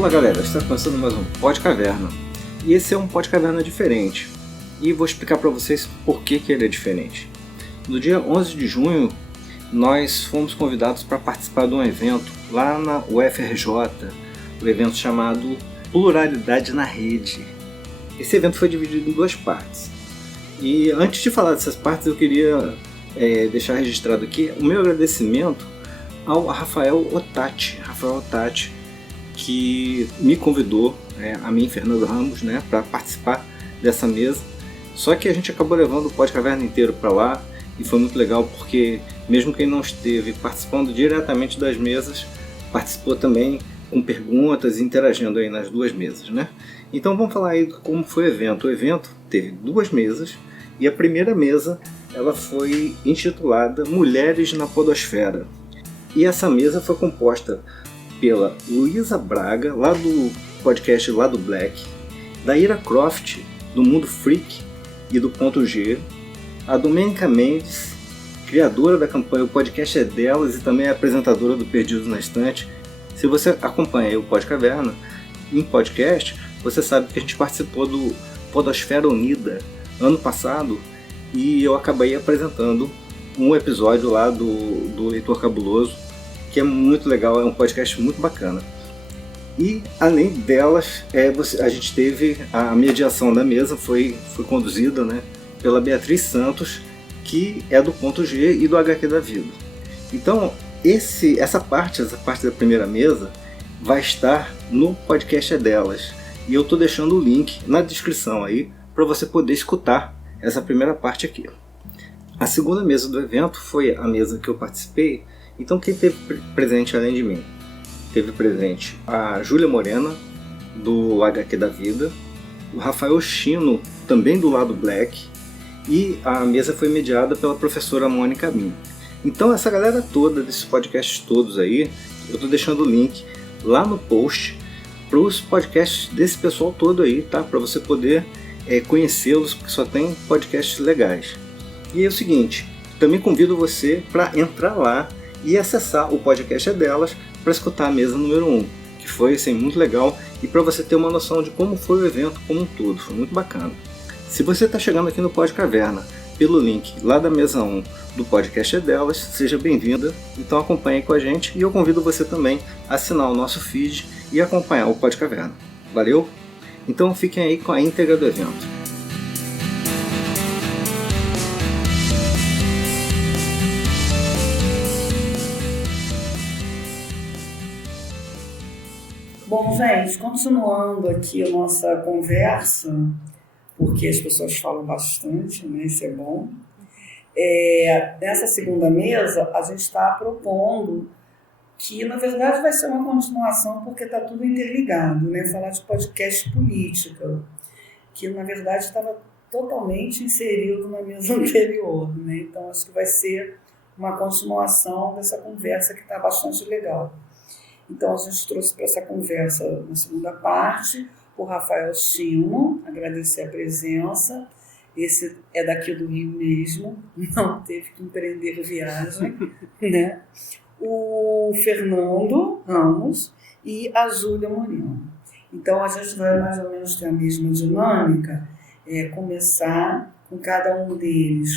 Olá galera, está começando mais um Podcaverna. E esse é um Podcaverna diferente. E vou explicar para vocês por que ele é diferente. No dia 11 de junho, nós fomos convidados para participar de um evento lá na UFRJ, um evento chamado Pluralidade na Rede. Esse evento foi dividido em duas partes. E antes de falar dessas partes, eu queria deixar registrado aqui o meu agradecimento ao Rafael Otati, que me convidou, a mim e Fernando Ramos, para participar dessa mesa. Só que a gente acabou levando o Podcaverna inteiro para lá e foi muito legal porque mesmo quem não esteve participando diretamente das mesas, participou também com perguntas e interagindo aí nas duas mesas, Então vamos falar aí como foi o evento. O evento teve duas mesas e a primeira mesa ela foi intitulada Mulheres na Podosfera. E essa mesa foi composta pela Luísa Braga, lá do podcast Lado Black, da Ira Croft, do Mundo Freak e do Ponto G, a Domênica Mendes, criadora da campanha O Podcast é Delas e também apresentadora do Perdidos na Estante. Se você acompanha o Podcaverna em podcast, você sabe que a gente participou do Podosfera Unida ano passado e eu acabei apresentando um episódio lá do Heitor Cabuloso, que é muito legal, é um podcast muito bacana. E além delas, a gente teve a mediação da mesa, foi conduzida pela Beatriz Santos, que é do Ponto G e do HQ da Vida. Então, essa parte da primeira mesa vai estar no podcast é delas. E eu estou deixando o link na descrição aí para você poder escutar essa primeira parte aqui. A segunda mesa do evento foi a mesa que eu participei. Então quem teve presente além de mim? Teve presente a Júlia Morena, do HQ da Vida, o Rafael Chino, também do Lado Black, e a mesa foi mediada pela professora Mônica Min. Então essa galera toda, desses podcasts todos aí, eu estou deixando o link lá no post para os podcasts desse pessoal todo aí, tá? Para você poder conhecê-los, porque só tem podcasts legais. E é o seguinte, também convido você para entrar lá e acessar o podcast é delas para escutar a mesa número 1, que foi muito legal e para você ter uma noção de como foi o evento como um todo, foi muito bacana. Se você está chegando aqui no Podcaverna pelo link lá da mesa 1 do podcast é delas, seja bem-vinda, então acompanhe com a gente e eu convido você também a assinar o nosso feed e acompanhar o Podcaverna. Valeu? Então fiquem aí com a íntegra do evento. Bom, gente, continuando aqui a nossa conversa, porque as pessoas falam bastante, isso é bom. Nessa segunda mesa, a gente está propondo que, na verdade, vai ser uma continuação, porque está tudo interligado, falar de podcast política, que, na verdade, estava totalmente inserido na mesa anterior, Então, acho que vai ser uma continuação dessa conversa que está bastante legal. Então, a gente trouxe para essa conversa, na segunda parte, o Rafael Chino, agradecer a presença. Esse é daqui do Rio mesmo, não teve que empreender viagem, O Fernando Ramos e a Júlia Moreno. Então, a gente vai mais ou menos ter a mesma dinâmica, começar com cada um deles,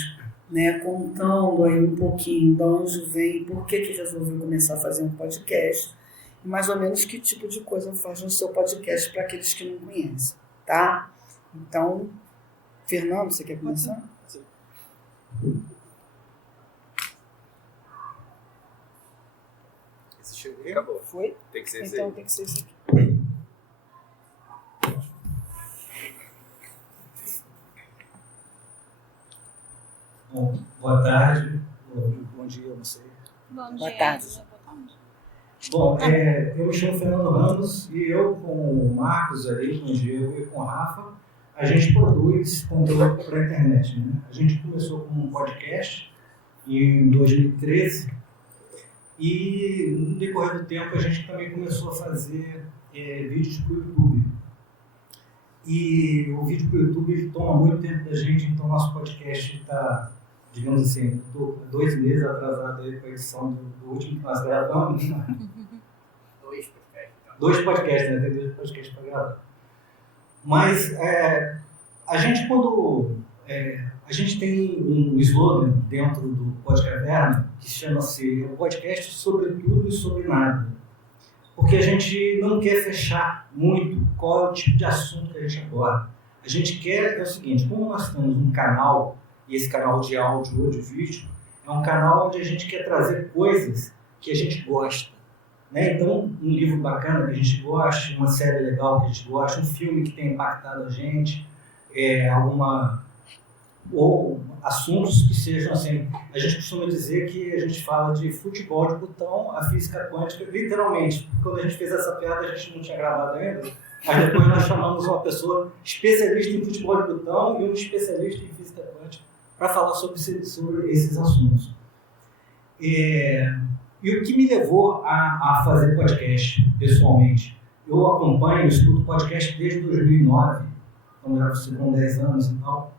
contando aí um pouquinho de onde vem, por que resolveu começar a fazer um podcast, mais ou menos que tipo de coisa faz no seu podcast para aqueles que não conhecem, tá? Então, Fernando, você quer começar? Sim. Esse chegou e acabou. Foi? Tem que ser esse então, aí. Tem que ser esse aqui. Bom, boa tarde, bom dia, não sei. Boa tarde. Bom, eu me chamo Fernando Ramos e eu com o Marcos ali, com o Diego e com o Rafa, a gente produz conteúdo para a internet. A gente começou com um podcast em 2013 e no decorrer do tempo a gente também começou a fazer vídeos para o YouTube. E o vídeo para o YouTube toma muito tempo da gente, então nosso podcast está, digamos assim, 2 meses atrasado aí com a edição do último que nós gravamos. 2 podcasts, né? Tem 2 podcasts para gravar. Mas a gente, quando... a gente tem um slogan dentro do Podcaverna que chama-se podcast sobre tudo e sobre nada. Porque a gente não quer fechar muito qual é o tipo de assunto que a gente aborda. A gente quer o seguinte, como nós temos um canal, e esse canal de áudio ou de vídeo, é um canal onde a gente quer trazer coisas que a gente gosta. Né? Então, um livro bacana que a gente gosta, uma série legal que a gente gosta, um filme que tem impactado a gente, ou assuntos que sejam assim, a gente costuma dizer que a gente fala de futebol de botão, a física quântica, literalmente. Quando a gente fez essa piada, a gente não tinha gravado ainda, mas depois nós chamamos uma pessoa especialista em futebol de botão e um especialista em física quântica para falar sobre esses assuntos. E o que me levou a fazer podcast, pessoalmente? Eu acompanho, escuto podcast desde 2009, quando eu já com 10 anos e tal.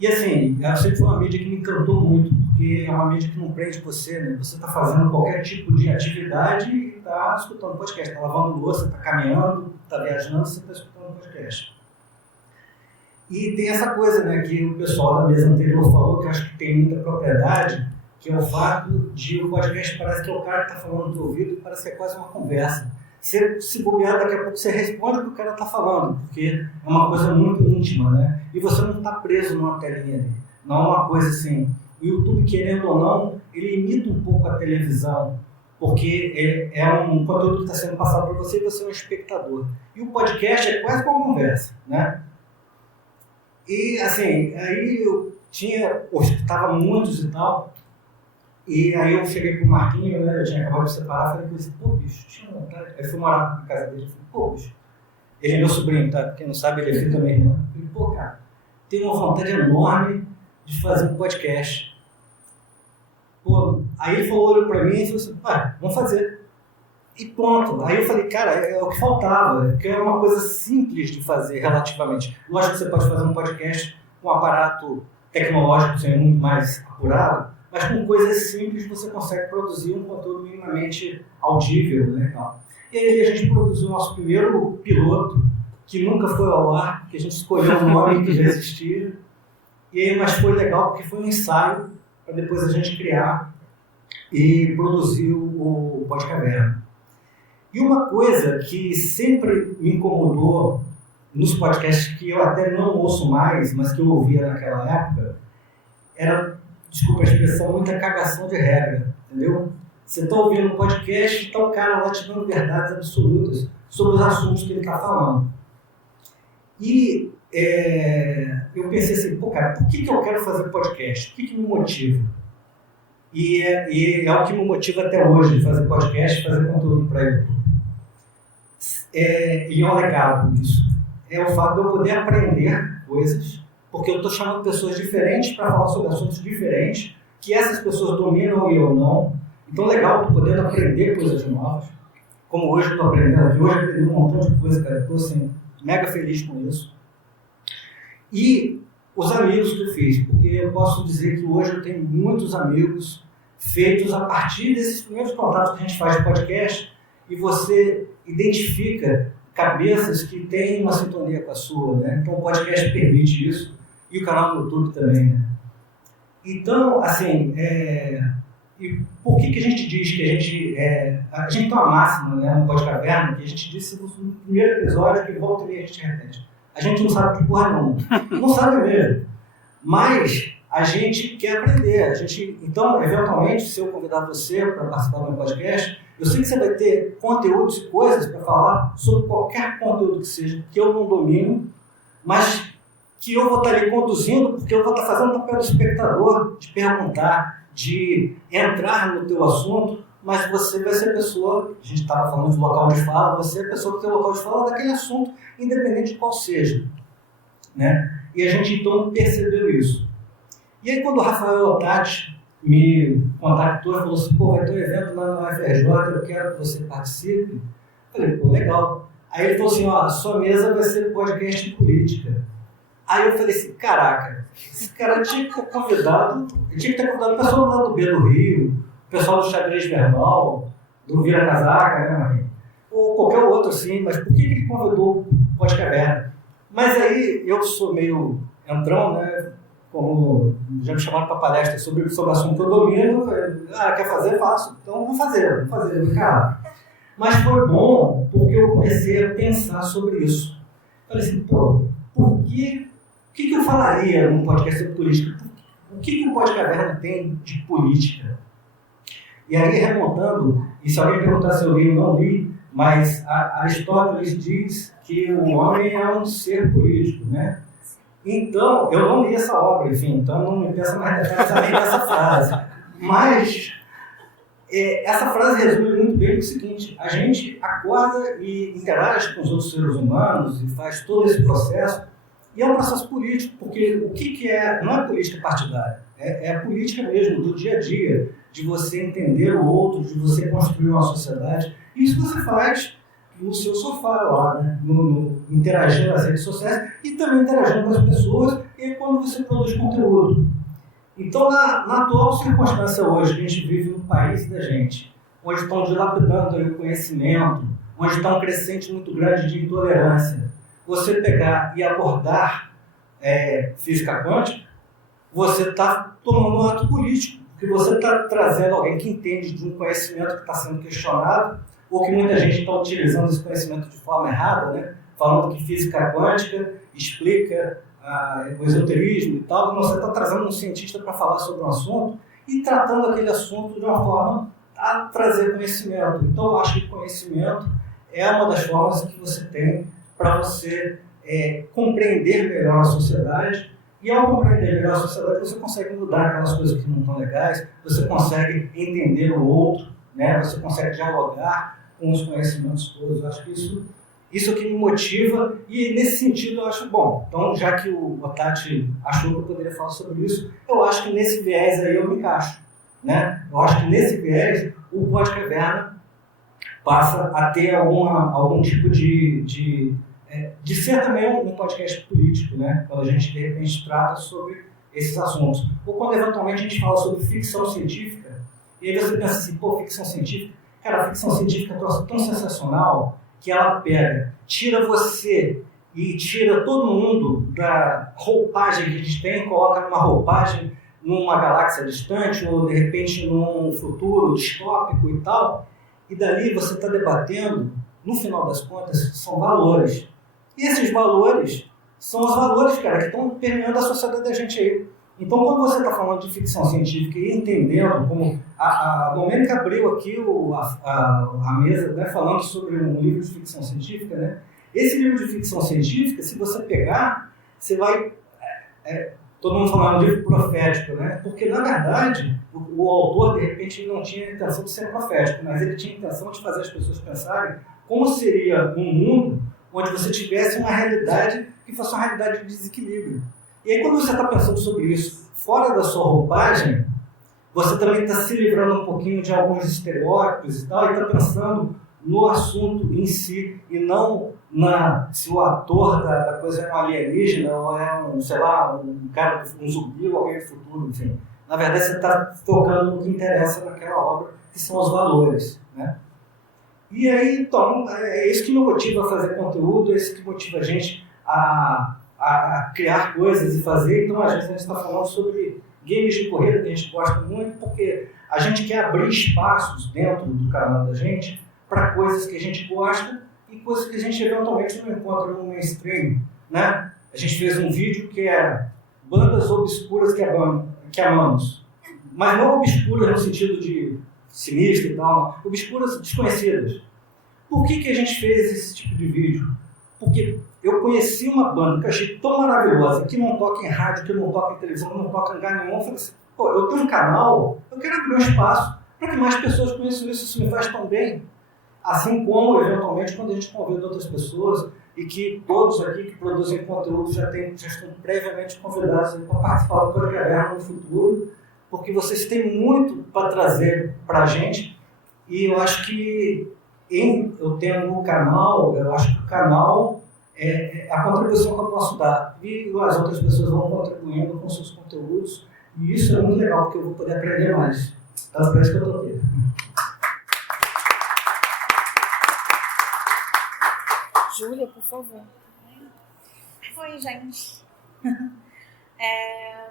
E assim, ela sempre foi uma mídia que me encantou muito, porque é uma mídia que não prende você, né? Você está fazendo qualquer tipo de atividade e está escutando podcast. Está lavando louça, está caminhando, está viajando, você está escutando podcast. E tem essa coisa, né, que o pessoal da mesa anterior falou, que eu acho que tem muita propriedade, que é o fato de o podcast parece que é o cara que está falando do ouvido e parece que é quase uma conversa. Você, se bobear, daqui a pouco você responde o que o cara está falando, porque é uma coisa muito íntima, né? E você não está preso numa telinha ali. Não é uma coisa assim... O YouTube, querendo ou não, ele imita um pouco a televisão, porque é um conteúdo que está sendo passado para você e você é um espectador. E o podcast é quase uma conversa, né? E, assim, aí eu escutava muitos e tal, e aí eu cheguei pro Marquinhos, né, eu tinha acabado de separar, falei com ele, pô, bicho, tinha vontade. Aí fui morar na casa dele, falei, pô, bicho, ele é meu sobrinho, tá? Quem não sabe, ele é filho da minha irmã. Eu falei, pô, cara, tenho uma vontade enorme de fazer um podcast. Pô, aí ele olhou pra mim e falou assim, vamos fazer. E pronto. Aí eu falei, cara, é o que faltava, porque é uma coisa simples de fazer relativamente. Lógico que você pode fazer um podcast com um aparato tecnológico, sendo muito mais apurado, mas com coisas simples você consegue produzir um conteúdo minimamente audível, né, tal. E aí a gente produziu o nosso primeiro piloto, que nunca foi ao ar, que a gente escolheu um nome que já existia. E aí, mas foi legal porque foi um ensaio para depois a gente criar e produzir o Podcaverna. E uma coisa que sempre me incomodou nos podcasts que eu até não ouço mais, mas que eu ouvia naquela época, era, desculpa a expressão, muita cagação de regra, entendeu? Você está ouvindo um podcast e está o cara lá te dando verdades absolutas sobre os assuntos que ele está falando. E eu pensei assim, pô, cara, por que eu quero fazer podcast? O que me motiva? E é o que me motiva até hoje, fazer podcast, fazer conteúdo para YouTube. E é um legado isso. É o fato de eu poder aprender coisas, porque eu estou chamando pessoas diferentes para falar sobre assuntos diferentes, que essas pessoas dominam e eu não. Então, legal, estou podendo aprender coisas novas, como hoje eu estou aprendendo aqui. Hoje eu aprendi um montão de coisa, cara. Estou assim, mega feliz com isso. E os amigos que eu fiz, porque eu posso dizer que hoje eu tenho muitos amigos feitos a partir desses primeiros contatos que a gente faz de podcast, e você identifica cabeças que têm uma sintonia com a sua, né? Então o podcast permite isso, e o canal do YouTube também, né? Então, assim, e por que a gente diz que a gente tem uma máxima, né, no Podcaverna, que a gente disse no primeiro episódio, que volta e meia a gente repete. A gente não sabe que porra não. Não sabe mesmo. Mas a gente quer aprender. Então, eventualmente, se eu convidar você para participar do meu podcast, eu sei que você vai ter conteúdos e coisas para falar sobre qualquer conteúdo que seja, que eu não domino, mas que eu vou estar ali conduzindo, porque eu vou estar fazendo o papel do espectador, de perguntar, de entrar no teu assunto, mas você vai ser a pessoa, a gente estava falando de local de fala, você é a pessoa que tem o local de fala daquele assunto, independente de qual seja, né? E a gente então percebeu isso. E aí quando o Rafael Otati me contactou e falou assim, pô, vai ter um evento lá no UFRJ, eu quero que você participe. Eu falei, pô, legal. Aí ele falou assim, ó, a sua mesa vai ser podcast de política. Aí eu falei assim, caraca, esse cara tinha que ter convidado o pessoal lá do B do Rio, o pessoal do xadrez verbal, do Vira Casaca, né, Marinho? ou qualquer outro assim, mas por que ele convidou o Pós-Caverna? Mas aí eu sou meio entrão, né? Como já me chamaram para palestra sobre o assunto que eu domino, quer fazer? Faço. Então vou fazer, cara. Mas foi bom porque eu comecei a pensar sobre isso. Falei assim, por que... O que eu falaria num podcast sobre política? O que o Pós-Caverna tem de política? E aí, remontando, e se alguém perguntar se eu li, eu não li, mas Aristóteles diz que o homem é um ser político, né? Então, eu não li essa obra, enfim, então não me pensa mais detalhadamente nessa frase. Mas essa frase resume muito bem o seguinte: a gente acorda e interage com os outros seres humanos e faz todo esse processo, e é um processo político, porque o que é? Não é política partidária, é a política mesmo, do dia a dia, de você entender o outro, de você construir uma sociedade. E isso você faz no seu sofá lá, né? Interagindo nas redes sociais e também interagindo com as pessoas e quando você produz conteúdo. Então, na atual circunstância hoje, que a gente vive no país da gente, onde estão dilapidando aí o conhecimento, onde está um crescente muito grande de intolerância, você pegar e abordar física quântica, você está tomando um ato político, porque você está trazendo alguém que entende de um conhecimento que está sendo questionado, ou que muita gente está utilizando esse conhecimento de forma errada, né? Falando que física quântica explica o esoterismo e tal, e você está trazendo um cientista para falar sobre um assunto e tratando aquele assunto de uma forma a trazer conhecimento. Então, eu acho que conhecimento é uma das formas que você tem para você compreender melhor a sociedade, e ao compreender melhor a sociedade, você consegue mudar aquelas coisas que não estão legais, você consegue entender o outro, né? Você consegue dialogar com os conhecimentos todos. Eu acho que isso aqui me motiva, e nesse sentido eu acho bom. Então, já que o Otati achou que eu poderia falar sobre isso, eu acho que nesse viés aí eu me encaixo, né? Eu acho que nesse viés o Pós-Caverna passa a ter algum tipo de ser também um podcast político, né? Quando a gente de repente trata sobre esses assuntos. Ou quando eventualmente a gente fala sobre ficção científica, e aí você pensa assim, ficção científica? Cara, a ficção científica é um troço tão sensacional que ela tira você e tira todo mundo da roupagem que a gente tem, coloca numa roupagem numa galáxia distante ou de repente num futuro distópico e tal, e dali você está debatendo, no final das contas, são valores. E esses valores são os valores, cara, que estão permeando a sociedade da gente aí. Então, quando você está falando de ficção científica e entendendo como a Domênica abriu aqui a mesa, né, falando sobre um livro de ficção científica, né? Esse livro de ficção científica, se você pegar, você vai... todo mundo falando de livro profético, né? Porque, na verdade, o autor, de repente, não tinha a intenção de ser profético, mas ele tinha a intenção de fazer as pessoas pensarem como seria um mundo onde você tivesse uma realidade que fosse uma realidade de desequilíbrio. E aí, quando você está pensando sobre isso fora da sua roupagem, você também está se livrando um pouquinho de alguns estereótipos e tal, e está pensando no assunto em si, e não se o ator da coisa é um alienígena, ou é um cara, um zumbi, ou alguém do futuro, enfim. Na verdade, você está focando no que interessa naquela obra, que são os valores, né? E aí, então, é isso que me motiva a fazer conteúdo, é isso que motiva a gente a criar coisas e fazer. Então, às vezes a gente está falando sobre games de corrida, que a gente gosta muito, porque a gente quer abrir espaços dentro do canal da gente para coisas que a gente gosta e coisas que a gente eventualmente não encontra no mainstream, né? A gente fez um vídeo que é bandas obscuras que amamos, mas não obscuras no sentido de sinistro e tal, obscuras desconhecidas. Por que a gente fez esse tipo de vídeo? Porque eu conheci uma banda que eu achei tão maravilhosa, que não toca em rádio, que não toca em televisão, que não toca em lugar nenhum. Eu falei assim, eu tenho um canal, eu quero abrir um espaço para que mais pessoas conheçam isso me faz tão bem. Assim como, eventualmente, quando a gente convida outras pessoas, e que todos aqui que produzem conteúdo já estão previamente convidados para participar do Pós-Caverna no futuro, porque vocês têm muito para trazer para a gente, e eu acho que eu tenho um canal, eu acho que o canal é a contribuição que eu posso dar, e as outras pessoas vão contribuindo com seus conteúdos, e isso é muito legal, porque eu vou poder aprender mais. Então, é por isso que eu estou aqui. Júlia, por favor. Oi, gente.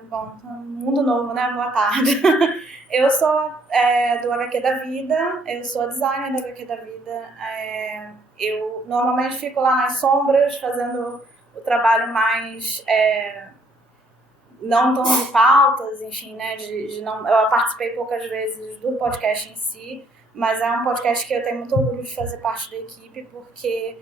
Bom, mundo novo, né? Boa tarde. Eu sou do HQ da Vida, eu sou designer do HQ da Vida. Eu normalmente fico lá nas sombras, fazendo o trabalho mais... não tão de pautas, enfim, né? Eu participei poucas vezes do podcast em si, mas é um podcast que eu tenho muito orgulho de fazer parte da equipe, porque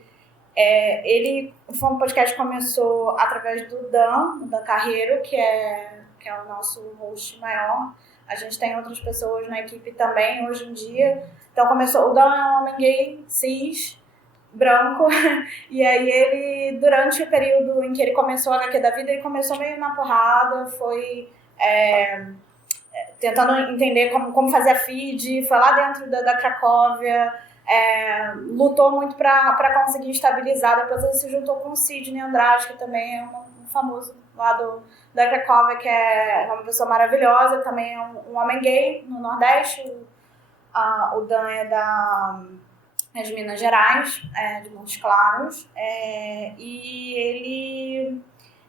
ele foi um podcast que começou através do Dan Carreiro, que é o nosso host maior. A gente tem outras pessoas na equipe também hoje em dia. Então o Dan é um homem gay, cis, branco, e aí ele, durante o período em que ele começou a HQ da Vida, ele começou meio na porrada, foi tentando entender como fazer a feed, foi lá dentro da Cracóvia, lutou muito para conseguir estabilizar. Depois ele se juntou com o Sidney Andrade, que também é um famoso lá da Cracóvia, que é uma pessoa maravilhosa, também é um homem gay no Nordeste. O Dan é de Minas Gerais, de Montes Claros, e ele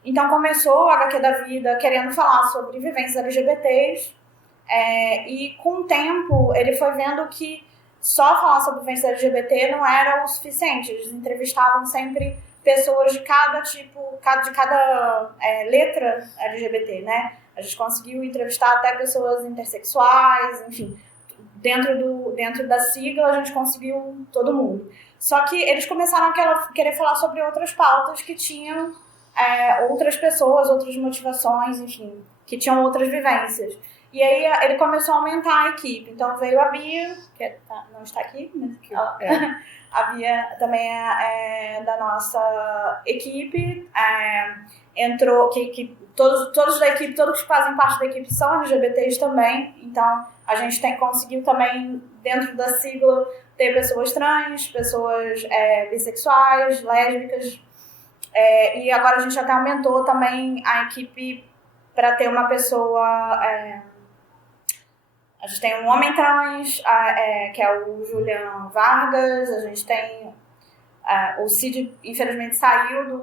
então começou o HQ da Vida querendo falar sobre vivências LGBTs, e com o tempo ele foi vendo que só falar sobre vivência LGBT não era o suficiente. Eles entrevistavam sempre pessoas de cada tipo, de cada letra LGBT, né? A gente conseguiu entrevistar até pessoas intersexuais, enfim. Dentro da sigla, a gente conseguiu todo mundo. Só que eles começaram a querer falar sobre outras pautas que tinham outras pessoas, outras motivações, enfim, que tinham outras vivências. E aí ele começou a aumentar a equipe. Então veio a Bia, que não está aqui, mas a Bia também é da nossa equipe. Entrou, que todos da equipe, todos que fazem parte da equipe são LGBTs também. Então a gente conseguiu também, dentro da sigla, ter pessoas trans, pessoas bissexuais, lésbicas. E agora a gente até aumentou também a equipe para ter uma pessoa... a gente tem um homem trans, que é o Julian Vargas. A gente tem... o Cid, infelizmente, saiu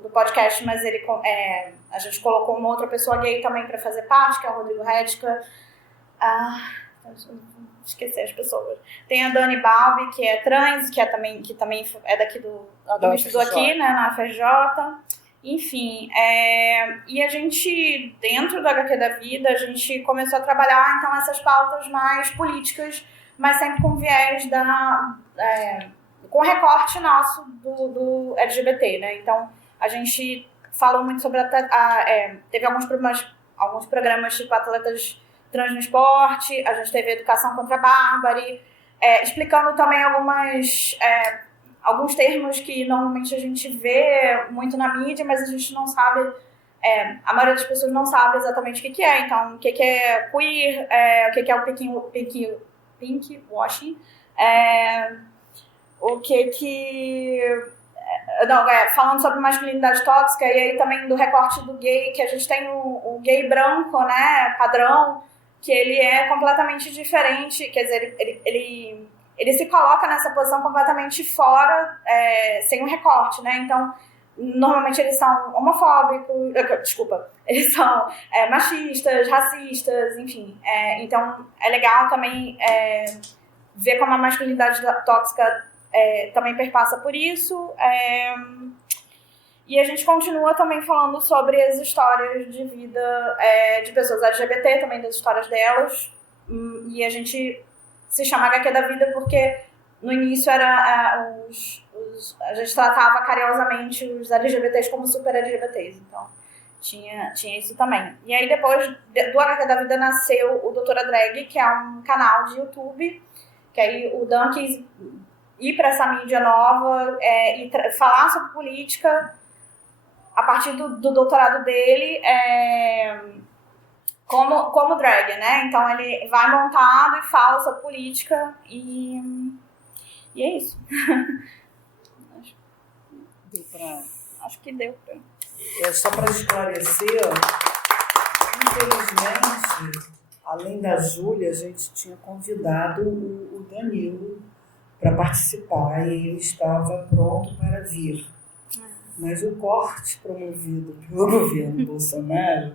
do podcast, mas a gente colocou uma outra pessoa gay também para fazer parte, que é o Rodrigo Redka. Esqueci as pessoas. Tem a Dani Balbi, que é trans, que também é daqui do estudou aqui, né, na FRJ. Enfim, e a gente, dentro do HQ da Vida, a gente começou a trabalhar, então, essas pautas mais políticas, mas sempre com viés com recorte nosso do LGBT, né? Então, a gente falou muito sobre teve alguns programas tipo Atletas Trans no Esporte, a gente teve Educação contra a Bárbara, explicando também alguns termos que normalmente a gente vê muito na mídia, mas a gente não sabe, a maioria das pessoas não sabe exatamente o que é. Então, o que é queer, o que é o pink washing, falando sobre masculinidade tóxica, e aí também do recorte do gay, que a gente tem o gay branco, né, padrão, que ele é completamente diferente, quer dizer, ele se coloca nessa posição completamente fora, sem um recorte, né? Então, normalmente eles são homofóbicos, eles são machistas, racistas, enfim. Então, é legal também ver como a masculinidade tóxica também perpassa por isso. E a gente continua também falando sobre as histórias de vida de pessoas LGBT, também das histórias delas. E a gente se chama HQ da Vida porque no início a gente tratava carinhosamente os LGBTs como super LGBTs. Então tinha isso também. E aí depois do HQ da Vida nasceu o Doutora Drag, que é um canal de YouTube, que aí o Dan quis ir para essa mídia nova e falar sobre política a partir do doutorado dele, como drag, né? Então ele vai montado e fala sobre política e é isso. Acho que deu pra... Só para esclarecer, infelizmente, além da Júlia, a gente tinha convidado o Danilo para participar e ele estava pronto para vir. Mas o corte promovido pelo governo Bolsonaro,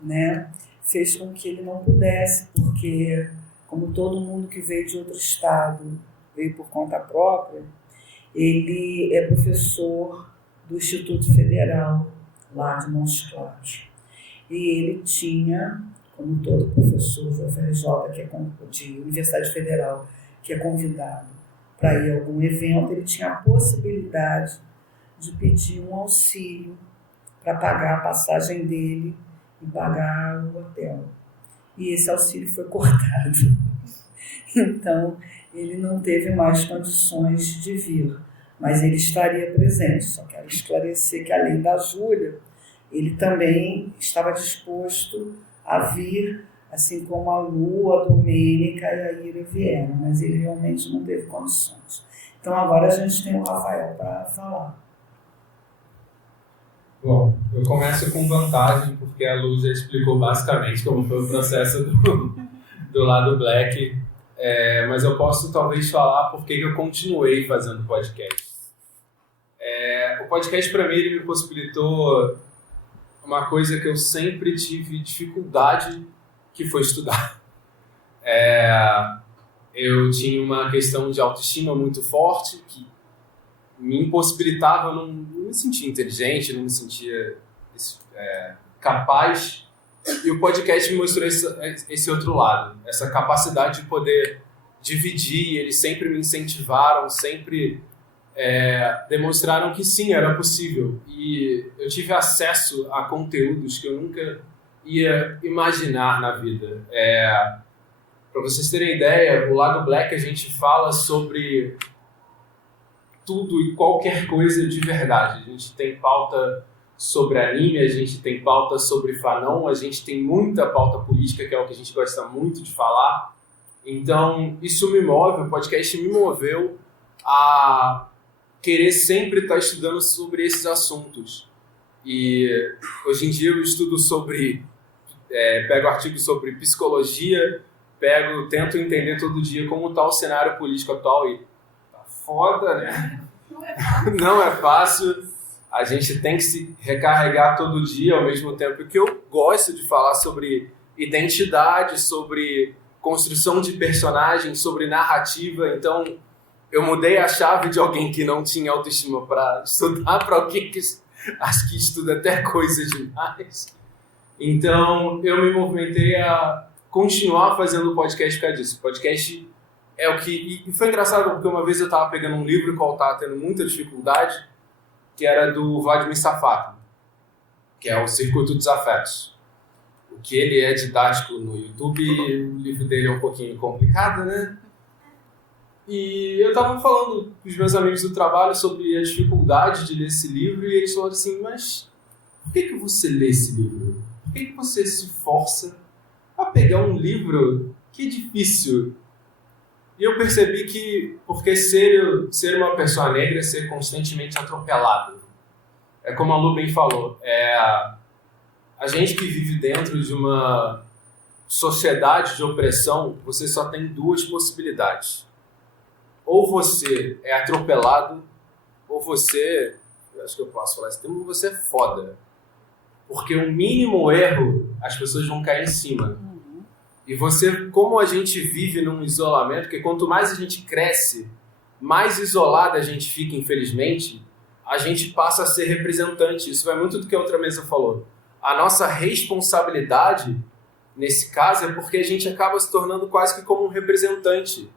né, fez com que ele não pudesse, porque, como todo mundo que veio de outro estado veio por conta própria, ele é professor do Instituto Federal, lá de Montes Claros. E ele tinha, como todo professor de UFRJ, de Universidade Federal, que é convidado para ir a algum evento, ele tinha a possibilidade de pedir um auxílio para pagar a passagem dele e pagar o hotel. E esse auxílio foi cortado. Então, ele não teve mais condições de vir, mas ele estaria presente. Só quero esclarecer que, além da Júlia, ele também estava disposto a vir, assim como a Lu, a Domênica e a Ira vieram, mas ele realmente não teve condições. Então, agora a gente tem o Rafael para falar. Bom, eu começo com vantagem, porque a Lu já explicou basicamente como foi o processo do lado Black, mas eu posso talvez falar por que eu continuei fazendo podcast. O podcast, para mim, ele me possibilitou uma coisa que eu sempre tive dificuldade, que foi estudar. Eu tinha uma questão de autoestima muito forte, que me impossibilitava, eu não me sentia inteligente, não me sentia capaz. E o podcast me mostrou esse outro lado, essa capacidade de poder dividir. Eles sempre me incentivaram, sempre demonstraram que sim, era possível. E eu tive acesso a conteúdos que eu nunca ia imaginar na vida. Para vocês terem ideia, o lado Black a gente fala sobre tudo e qualquer coisa de verdade. A gente tem pauta sobre anime, a gente tem pauta sobre fanon, a gente tem muita pauta política, que é o que a gente gosta muito de falar. Então, isso me move, o podcast me moveu a querer sempre estar estudando sobre esses assuntos. E hoje em dia eu estudo pego artigos sobre psicologia, tento entender todo dia como está o cenário político atual e tá foda, né? Não é fácil. A gente tem que se recarregar todo dia, ao mesmo tempo que eu gosto de falar sobre identidade, sobre construção de personagens, sobre narrativa. Então, eu mudei a chave de alguém que não tinha autoestima para estudar para alguém que acho que estuda até coisa demais. Então, eu me movimentei a continuar fazendo o podcast por causa disso. O podcast é o que... E foi engraçado, porque uma vez eu estava pegando um livro qual estava tendo muita dificuldade, que era do Vladimir Safato, que é o Circuito dos Afetos. O que ele é didático no YouTube, o livro dele é um pouquinho complicado, né? E eu estava falando com os meus amigos do trabalho sobre a dificuldade de ler esse livro, e eles falaram assim, mas por que você lê esse livro? Por que você se força a pegar um livro que é difícil? E eu percebi que, porque ser uma pessoa negra é ser constantemente atropelado. É como a Lu bem falou, a gente que vive dentro de uma sociedade de opressão, você só tem duas possibilidades. Ou você é atropelado, ou você, eu acho que eu posso falar esse termo, você é foda. Porque o mínimo erro, as pessoas vão cair em cima. E você, como a gente vive num isolamento, porque quanto mais a gente cresce, mais isolada a gente fica, infelizmente, a gente passa a ser representante. Isso vai muito do que a outra mesa falou. A nossa responsabilidade, nesse caso, é porque a gente acaba se tornando quase que como um representante.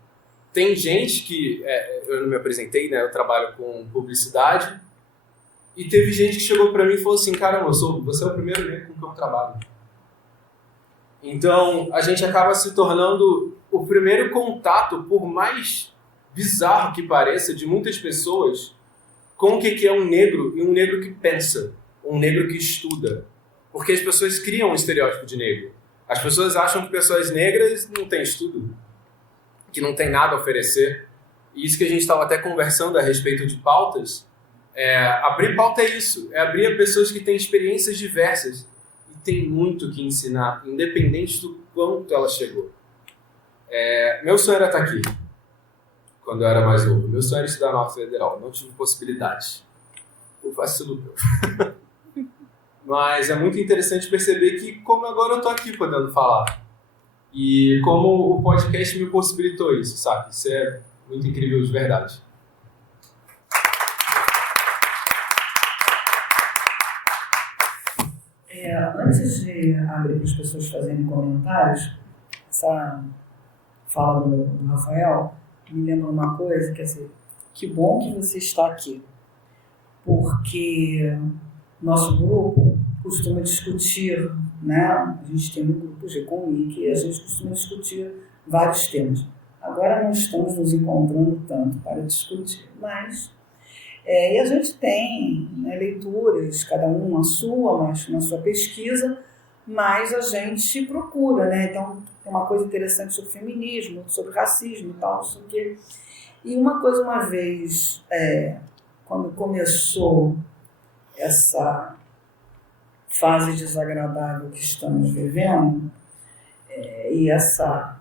Tem gente que, eu não me apresentei, né? Eu trabalho com publicidade, e teve gente que chegou pra mim e falou assim, caramba, você é o primeiro negro com que eu trabalho. Então, a gente acaba se tornando o primeiro contato, por mais bizarro que pareça, de muitas pessoas, com o que é um negro, e um negro que pensa, um negro que estuda. Porque as pessoas criam um estereótipo de negro. As pessoas acham que pessoas negras não têm estudo, que não tem nada a oferecer. E isso que a gente estava até conversando a respeito de pautas, abrir pauta é isso, é abrir a pessoas que têm experiências diversas. Tem muito que ensinar, independente do quanto ela chegou. Meu sonho era estar aqui. quando eu era mais novo. Meu sonho era estudar na Federal, não tive possibilidade. Eu vacilo. Mas é muito interessante perceber que como agora eu tô aqui podendo falar. E como o podcast me possibilitou isso, sabe? Isso é muito incrível de verdade. Antes de abrir para as pessoas fazerem comentários, essa fala do Rafael me lembra uma coisa, quer dizer, que bom que você está aqui, porque nosso grupo costuma discutir, né? A gente tem um grupo de Comic e a gente costuma discutir vários temas. Agora não estamos nos encontrando tanto para discutir, mas e a gente tem, né, leituras, cada um a sua, mas na sua pesquisa, mas a gente procura, né? Então tem uma coisa interessante sobre feminismo, sobre racismo e tal, isso aqui. E uma coisa, uma vez, quando começou essa fase desagradável que estamos vivendo, e essa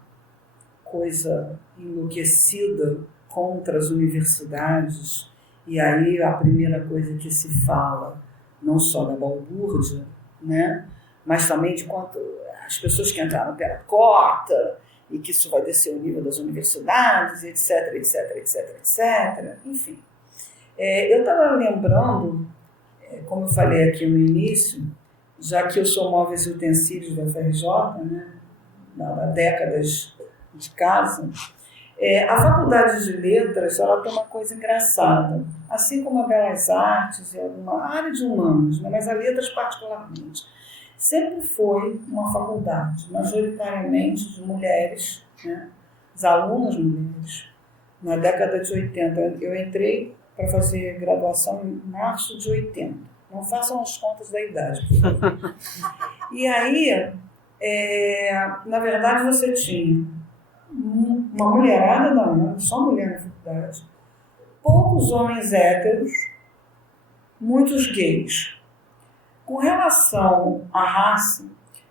coisa enlouquecida contra as universidades, e aí a primeira coisa que se fala, não só da balbúrdia, né, mas também de quanto as pessoas que entraram pela cota, e que isso vai descer o nível das universidades, etc, etc, etc, etc, enfim. Eu estava lembrando, como eu falei aqui no início, já que eu sou móveis e utensílios da FRJ, né, há décadas de casa, a Faculdade de Letras ela tem uma coisa engraçada, assim como a Belas Artes e alguma área de humanos, né, mas a Letras particularmente, sempre foi uma faculdade, majoritariamente de mulheres, né, as alunas mulheres. Na década de 80, eu entrei para fazer graduação em março de 80. Não façam as contas da idade, por favor. E aí, na verdade, você tinha uma mulherada, não, só mulher na faculdade, poucos homens héteros, muitos gays. Com relação à raça,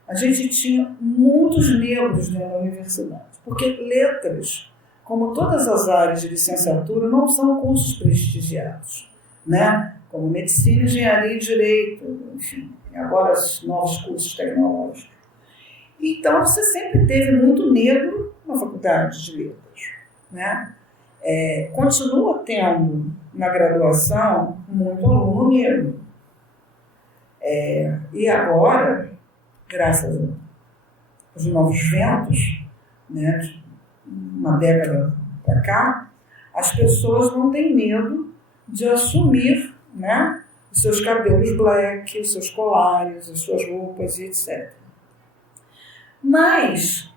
a gente tinha muitos negros dentro da universidade, porque letras, como todas as áreas de licenciatura, não são cursos prestigiados, né? Como medicina, engenharia e direito, enfim, agora os novos cursos tecnológicos. Então, você sempre teve muito negro na faculdade de letras, né? Continua tendo, na graduação, muito aluno negro. E agora, graças aos novos ventos, né, uma década para cá, as pessoas não têm medo de assumir, né, os seus cabelos black, os seus colares, as suas roupas e etc. Mas,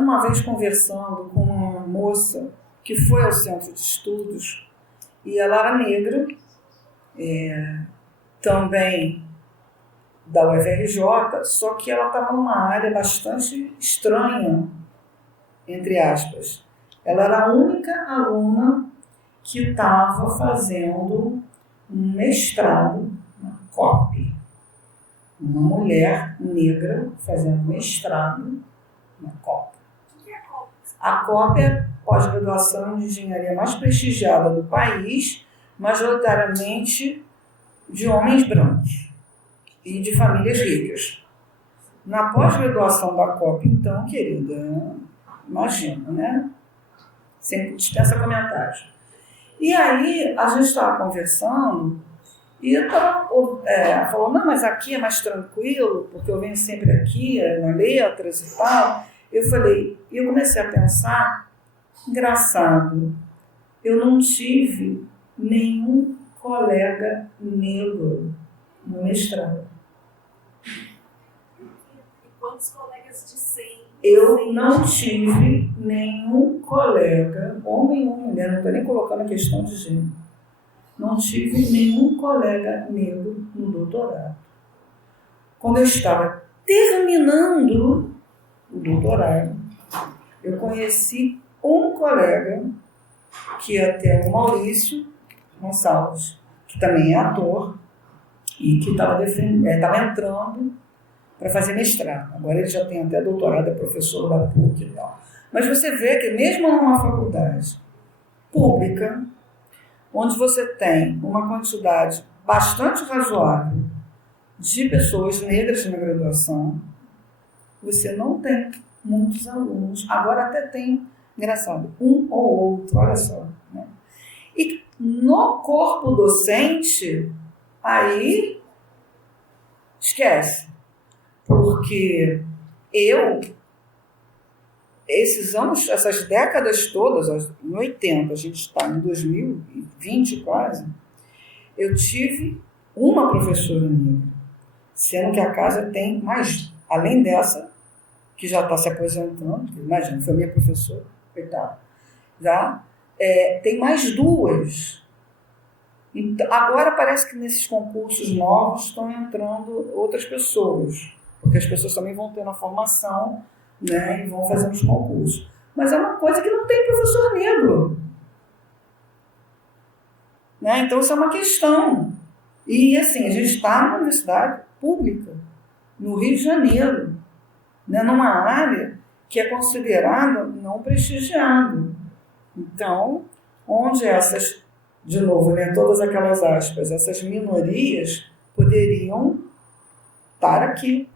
uma vez conversando com uma moça que foi ao centro de estudos, e ela era negra, também da UFRJ, só que ela estava numa área bastante estranha, entre aspas. Ela era a única aluna que estava fazendo um mestrado na COP. Uma mulher negra fazendo mestrado na COP. O que é COP? A COP é a pós-graduação de engenharia mais prestigiada do país, majoritariamente de homens brancos e de famílias ricas. Na pós-graduação da COP, então, querida, imagina, né? Sem dispensa comentários. E aí, a gente estava conversando e ela falou, não, mas aqui é mais tranquilo, porque eu venho sempre aqui, na letras e tal. Eu falei, e eu comecei a pensar, engraçado, eu não tive nenhum colega negro no mestrado. E quantos colegas de 100? Eu não tive nenhum colega, homem ou mulher, não estou nem colocando a questão de gênero, não tive nenhum colega negro no doutorado. Quando eu estava terminando o doutorado, eu conheci um colega, que é até o Maurício Gonçalves, que também é ator, e que estava entrando para fazer mestrado. Agora ele já tem até doutorado, é professor da PUC e tal. Mas você vê que mesmo numa faculdade pública, onde você tem uma quantidade bastante razoável de pessoas negras na graduação, você não tem muitos alunos. Agora até tem, engraçado, um ou outro, olha só. Né? E no corpo docente, aí esquece. Porque esses anos, essas décadas todas, em 80, a gente está em 2020 quase, eu tive uma professora negra, sendo que a casa tem mais, além dessa, que já está se aposentando, imagina, foi minha professora, coitada, já, tem mais duas. Então, agora parece que nesses concursos novos estão entrando outras pessoas, porque as pessoas também vão ter uma formação, né, e vão fazer os concursos. Mas é uma coisa que não tem professor negro. Né? Então, isso é uma questão. E, assim, a gente está numa universidade pública, no Rio de Janeiro, né, numa área que é considerada não prestigiada. Então, onde essas, de novo, né, todas aquelas aspas, essas minorias poderiam estar aqui,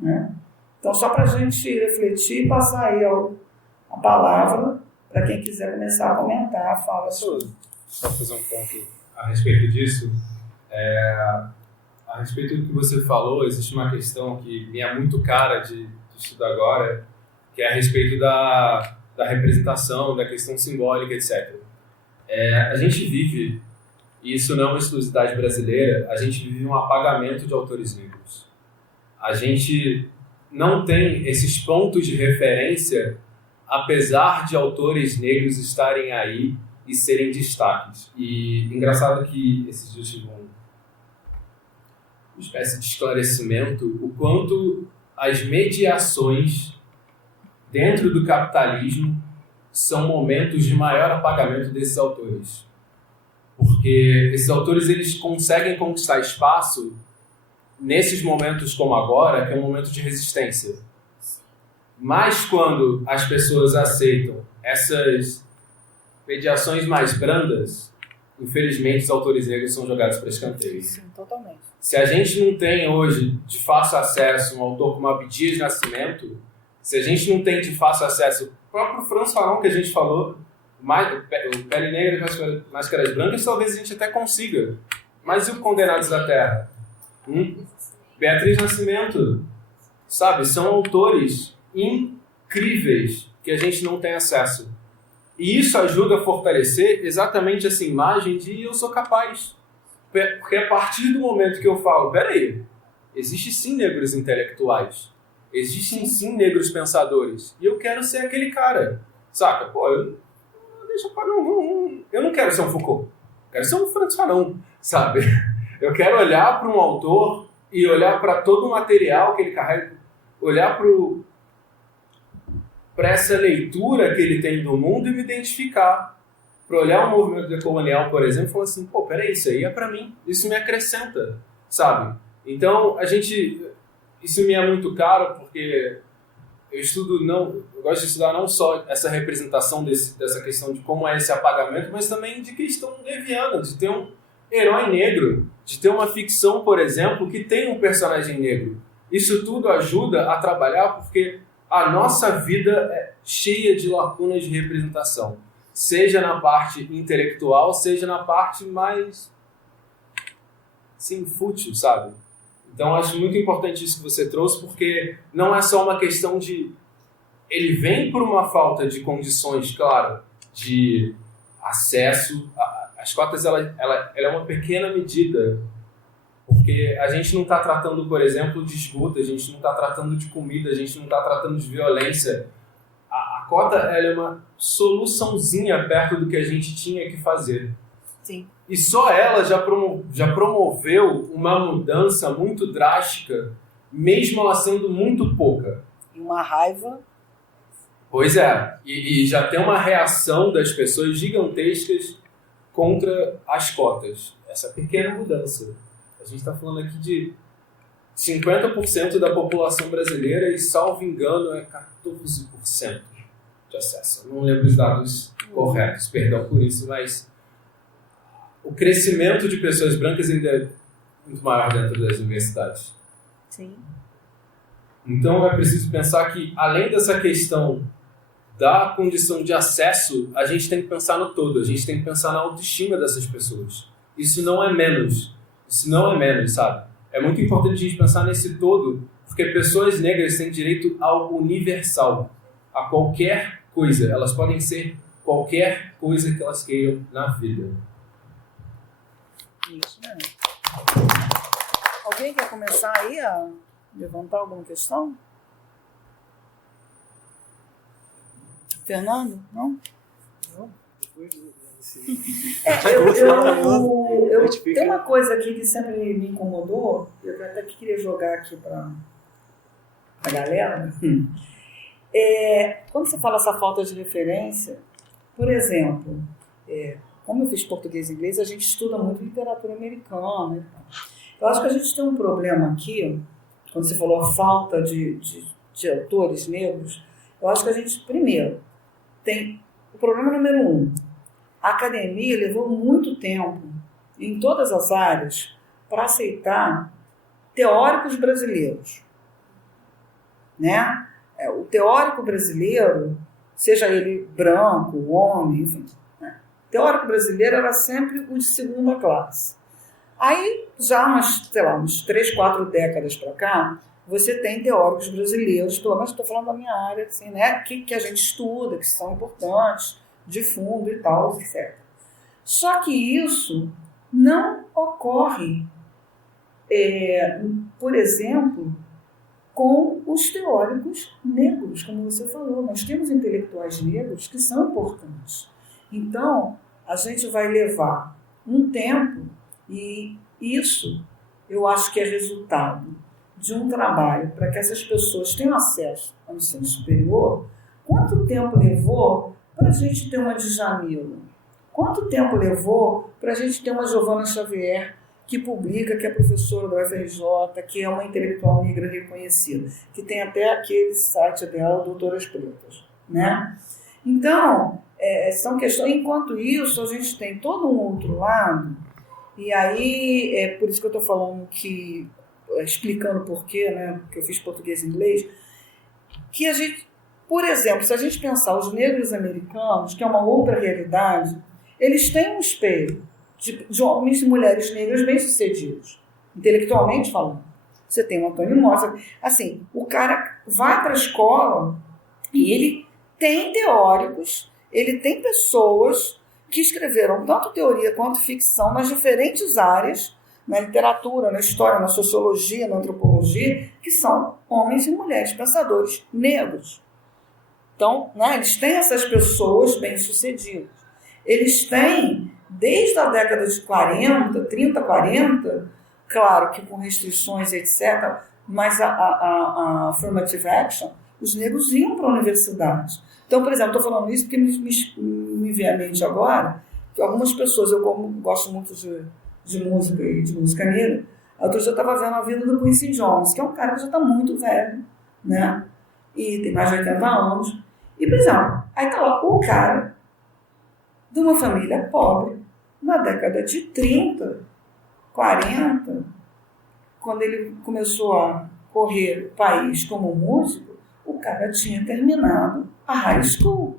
né? Então, só para a gente refletir e passar aí a palavra para quem quiser começar a comentar, fala sobre. Só fazer um ponto a respeito disso. A respeito do que você falou, existe uma questão que me é muito cara de estudar agora, que é a respeito da representação, da questão simbólica, etc. A gente vive, e isso não é uma exclusividade brasileira, a gente vive um apagamento de autores negros. A gente não tem esses pontos de referência, apesar de autores negros estarem aí e serem destaques. E engraçado que esses dias tive uma espécie de esclarecimento o quanto as mediações dentro do capitalismo são momentos de maior apagamento desses autores. Porque esses autores eles conseguem conquistar espaço nesses momentos como agora, que é um momento de resistência. Mas quando as pessoas aceitam essas mediações mais brandas, infelizmente os autores negros são jogados para escanteio. Sim, totalmente. Se a gente não tem hoje de fácil acesso um autor como Abdias Nascimento, se a gente não tem de fácil acesso o próprio Franz Fanon que a gente falou, o Pele Negra e Máscaras Brancas, talvez a gente até consiga. Mas e o Condenados da Terra? Beatriz Nascimento, sabe? São autores incríveis que a gente não tem acesso. E isso ajuda a fortalecer exatamente essa imagem de eu sou capaz. Porque a partir do momento que eu falo, peraí, existem sim negros intelectuais, existem sim negros pensadores, e eu quero ser aquele cara, saca? Pô, eu não quero ser um Foucault, eu quero ser um Franz Fanon, sabe? Eu quero olhar para um autor e olhar para todo o material que ele carrega, olhar para essa leitura que ele tem do mundo e me identificar. Para olhar o movimento decolonial, por exemplo, e falar assim, pô, peraí, isso aí é para mim, isso me acrescenta, sabe? Então, isso me é muito caro porque eu gosto de estudar não só essa representação dessa questão de como é esse apagamento, mas também de questão leviana, de ter um herói negro, de ter uma ficção, por exemplo, que tem um personagem negro. Isso tudo ajuda a trabalhar porque a nossa vida é cheia de lacunas de representação. Seja na parte intelectual, seja na parte mais, sim, fútil, sabe? Então, acho muito importante isso que você trouxe, porque não é só uma questão de... Ele vem por uma falta de condições, claro, de acesso. As cotas, ela é uma pequena medida, porque a gente não está tratando, por exemplo, de esgoto, a gente não está tratando de comida, a gente não está tratando de violência. A cota ela é uma soluçãozinha perto do que a gente tinha que fazer. Sim. E só ela já promoveu uma mudança muito drástica, mesmo ela sendo muito pouca. E uma raiva. Pois é. E já tem uma reação das pessoas gigantescas contra as cotas. Essa pequena mudança. A gente está falando aqui de 50% da população brasileira e, salvo engano, é 14%. de acesso. Eu não lembro os dados corretos, perdão por isso, mas o crescimento de pessoas brancas ainda é muito maior dentro das universidades. Sim. Então é preciso pensar que, além dessa questão da condição de acesso, a gente tem que pensar no todo, a gente tem que pensar na autoestima dessas pessoas. Isso não é menos, sabe? É muito importante a gente pensar nesse todo, porque pessoas negras têm direito ao universal, a qualquer coisa. Elas podem ser qualquer coisa que elas queiram na vida. Isso mesmo. Alguém quer começar aí a levantar alguma questão? Fernando? Não? Tem uma coisa aqui que sempre me incomodou, eu até queria jogar aqui para a galera. Quando você fala essa falta de referência, por exemplo, como eu fiz português e inglês, a gente estuda muito literatura americana. Eu acho que a gente tem um problema aqui, quando você falou a falta de autores negros, eu acho que a gente, primeiro, tem o problema número 1. A academia levou muito tempo, em todas as áreas, para aceitar teóricos brasileiros. Né? O teórico brasileiro, seja ele branco, homem, enfim, né? Teórico brasileiro era sempre o de segunda classe. Aí, já umas 3, 4 décadas para cá, você tem teóricos brasileiros, pelo menos estou falando da minha área, assim, né? que a gente estuda, que são importantes, de fundo e tal, etc. Só que isso não ocorre, por exemplo, com os teóricos negros, como você falou. Nós temos intelectuais negros que são importantes. Então, a gente vai levar um tempo, e isso eu acho que é resultado de um trabalho para que essas pessoas tenham acesso ao ensino superior. Quanto tempo levou para a gente ter uma Djamila? Quanto tempo levou para a gente ter uma Giovana Xavier, que publica, que é professora da UFRJ, que é uma intelectual negra reconhecida, que tem até aquele site dela, Doutoras Pretas, né? Então, são questões. Enquanto isso, a gente tem todo um outro lado, e aí é por isso que eu estou falando que, explicando por quê, né? Porque eu fiz português e inglês, que a gente, por exemplo, se a gente pensar os negros americanos, que é uma outra realidade, eles têm um espelho de homens e mulheres negras bem-sucedidos, intelectualmente falando. Você tem o Antônio Mostra, assim, o cara vai para a escola e ele tem teóricos, ele tem pessoas que escreveram tanto teoria quanto ficção nas diferentes áreas, na literatura, na história, na sociologia, na antropologia, que são homens e mulheres pensadores negros. Então, né, eles têm essas pessoas bem-sucedidas. Eles têm, desde a década de 40, 30, 40, claro que com restrições, etc., mas a affirmative action, os negros iam para a universidade. Então, por exemplo, estou falando isso porque me vem à mente agora que algumas pessoas, eu como gosto muito de música e de música negra, outro dia eu estava vendo a vida do Quincy Jones, que é um cara que já está muito velho, né? E tem mais de 80 anos. E, por exemplo, aí está lá o cara de uma família pobre, na década de 30, 40, quando ele começou a correr o país como músico, o cara tinha terminado a high school.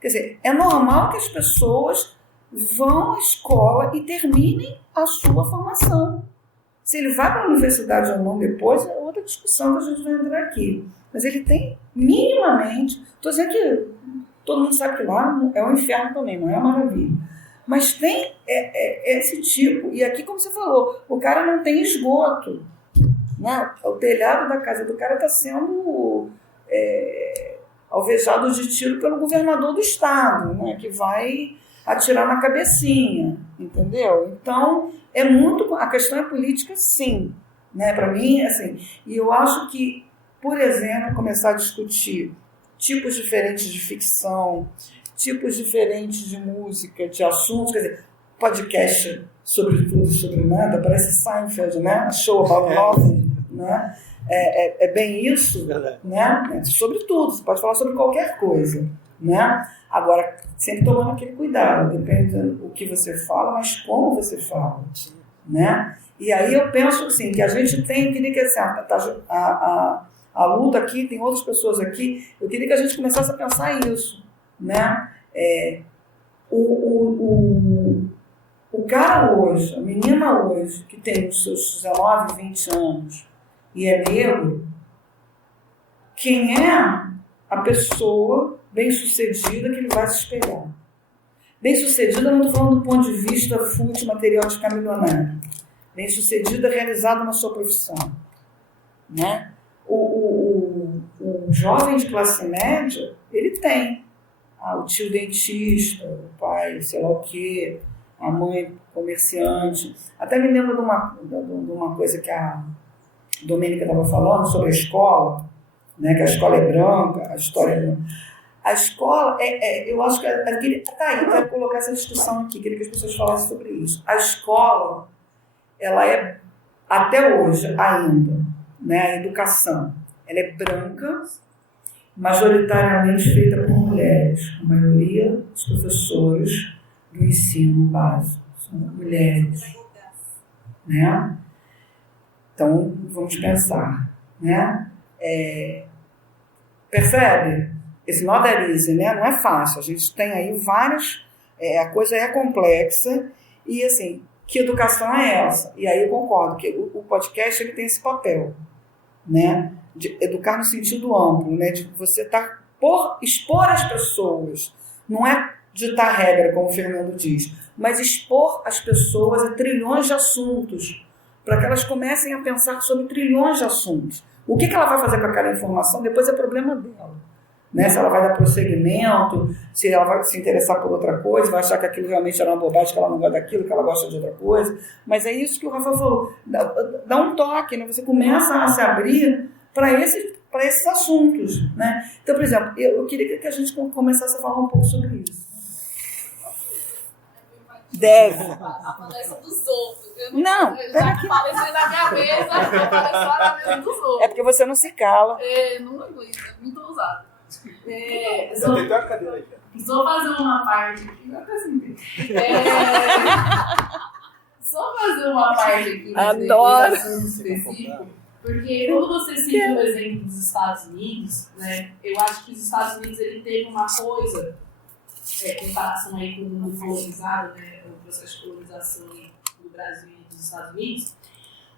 Quer dizer, é normal que as pessoas vão à escola e terminem a sua formação. Se ele vai para a universidade ou não depois, é outra discussão que a gente vai entrar aqui. Mas ele tem minimamente... Estou dizendo que todo mundo sabe que lá é um inferno também, não é uma maravilha. Mas tem esse tipo. E aqui, como você falou, o cara não tem esgoto. Né? O telhado da casa do cara está sendo alvejado de tiro pelo governador do estado, né? Que vai atirar na cabecinha, entendeu? Então, a questão é política, sim. Né? Para mim, assim. E eu acho que, por exemplo, começar a discutir tipos diferentes de ficção, tipos diferentes de música, de assuntos, quer dizer, podcast sobre tudo, sobre nada, parece Seinfeld, né? Show about nothing, né? É bem isso, né? Sobre tudo, você pode falar sobre qualquer coisa, né? Agora, sempre tomando aquele cuidado, depende do que você fala, mas como você fala, né? E aí eu penso assim, que a gente tem, queria que assim, a luta aqui, tem outras pessoas aqui, eu queria que a gente começasse a pensar isso, né? O cara hoje, a menina hoje, que tem os seus 19, 20 anos e é negro, quem é a pessoa bem-sucedida que ele vai se espelhar? Bem-sucedida, não estou falando do ponto de vista fútil, material de ficar milionário. Bem-sucedida, realizada na sua profissão, né? O jovem de classe média, ele tem o tio dentista, o pai sei lá o quê, a mãe comerciante. Até me lembro de uma coisa que a Domênica estava falando sobre a escola, né, que a escola é branca, a história é branca. A escola, eu acho que... Tá aí, eu quero colocar essa discussão aqui, queria que as pessoas falassem sobre isso. A escola, ela é, até hoje ainda, né, a educação, ela é branca, majoritariamente feita por mulheres. A maioria dos professores do ensino básico são mulheres, né? Então, vamos pensar, né? Percebe? Esse not that easy, né? Não é fácil. A gente tem aí várias... a coisa é complexa e, assim, que educação é essa? E aí eu concordo que o podcast ele tem esse papel, né? De educar no sentido amplo, né? De você expor as pessoas. Não é ditar regra, como o Fernando diz, mas expor as pessoas a trilhões de assuntos, para que elas comecem a pensar sobre trilhões de assuntos. O que ela vai fazer com aquela informação, depois é problema dela. Né? Se ela vai dar prosseguimento, se ela vai se interessar por outra coisa, vai achar que aquilo realmente era uma bobagem, que ela não gosta daquilo, que ela gosta de outra coisa. Mas é isso que o Rafa falou. Dá um toque, né? Você começa a se abrir para esses assuntos. Né? Então, por exemplo, eu queria que a gente começasse a falar um pouco sobre isso. Deve. A palestra dos outros. Não, eu já falei na minha mesa, eu falei só na mesa dos outros. É porque você não se cala. Não aguento, muito ousado. Só tem uma cadeira aí. Só fazer uma parte aqui. Só fazer uma parte aqui. Adoro. Específico, porque quando você cita o exemplo dos Estados Unidos, né, eu acho que os Estados Unidos ele teve uma coisa, em comparação aí com o mundo colonizado, né, o processo de colonização do Brasil e dos Estados Unidos,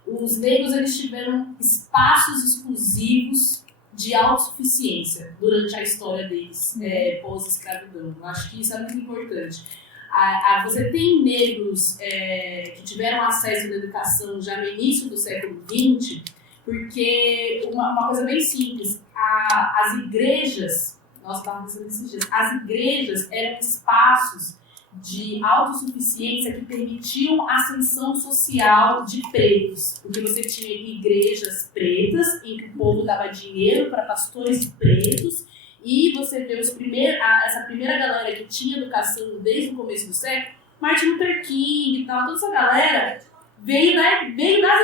os negros eles tiveram espaços exclusivos de autossuficiência durante a história deles, pós-escravidão. Eu acho que isso é muito importante. Você tem negros que tiveram acesso à educação já no início do século XX, porque uma coisa bem simples, as igrejas, nós estávamos pensando nesses dias, as igrejas eram espaços de autossuficiência que permitiam a ascensão social de pretos, porque você tinha igrejas pretas em que o povo dava dinheiro para pastores pretos, e você vê essa primeira galera que tinha educação desde o começo do século, Martin Luther King e tal, toda essa galera veio das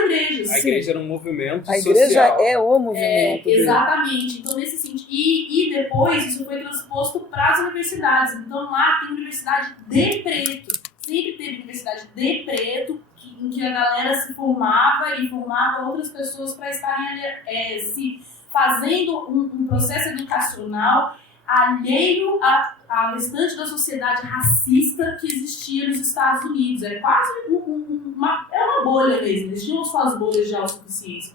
igrejas. A igreja era um movimento social. A igreja é o movimento. Exatamente. Então, nesse sentido. E depois isso foi transposto para as universidades. Então, lá tem universidade de preto. Sempre teve universidade de preto, em que a galera se formava e formava outras pessoas para estarem se fazendo um processo educacional alheio ao restante da sociedade racista que existia nos Estados Unidos. É quase uma bolha mesmo, eles tinham suas bolhas de autossuficiência.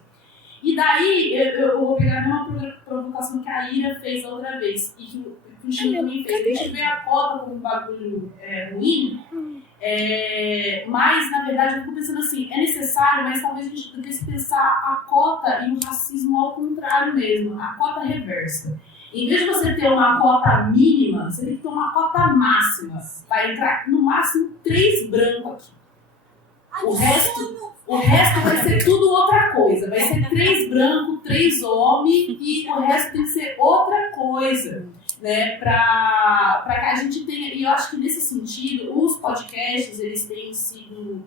E daí, eu vou pegar uma provocação que a Ira fez outra vez, e que o Chico também fez. A gente vê a cota como um bagulho ruim, mas, na verdade, eu fico pensando assim, é necessário, mas talvez a gente devesse pensar a cota e o racismo ao contrário mesmo, a cota reversa. Em vez de você ter uma cota mínima, você tem que ter uma cota máxima. Vai entrar no máximo 3 brancos aqui. O resto vai ser tudo outra coisa. Vai ser 3 brancos, 3 homens e o resto tem que ser outra coisa. Né? Para que a gente tenha... E eu acho que nesse sentido, os podcasts eles têm sido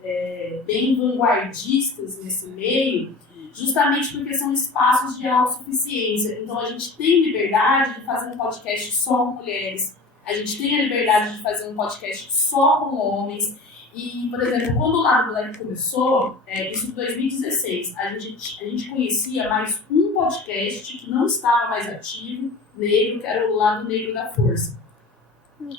bem vanguardistas nesse meio, justamente porque são espaços de autossuficiência. Então a gente tem liberdade de fazer um podcast só com mulheres, a gente tem a liberdade de fazer um podcast só com homens. E, por exemplo, quando o Lado Black começou, isso em 2016, a gente conhecia mais um podcast que não estava mais ativo, negro, que era o Lado Negro da Força,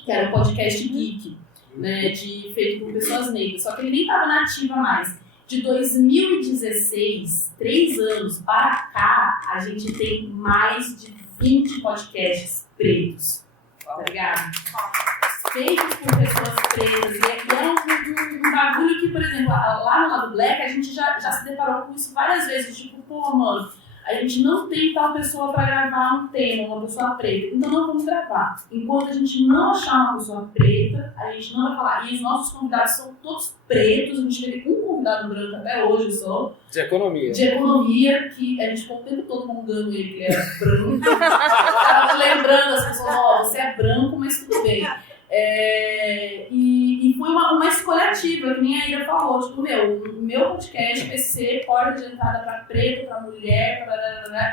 que era um podcast geek, né, feito por pessoas negras, só que ele nem estava na ativa mais. De 2016, 3 anos para cá, a gente tem mais de 20 podcasts pretos, tá ligado? Feitos por pessoas pretas, e é um bagulho que, por exemplo, lá no Lado Black, a gente já se deparou com isso várias vezes, tipo, pô, mano, a gente não tem tal pessoa para gravar um tema, uma pessoa preta, então não vamos gravar. Enquanto a gente não achar uma pessoa preta, a gente não vai falar. E os nossos convidados são todos pretos, a gente teve um convidado branco até hoje só. De economia. De economia, que a gente ficou o tempo todo mongando ele, que ele era branco. Tava lembrando as pessoas, ó, você é branco, mas tudo bem. E foi uma escolha ativa, que nem a Ira falou, tipo, o meu podcast vai ser porta de entrada para preto, para mulher,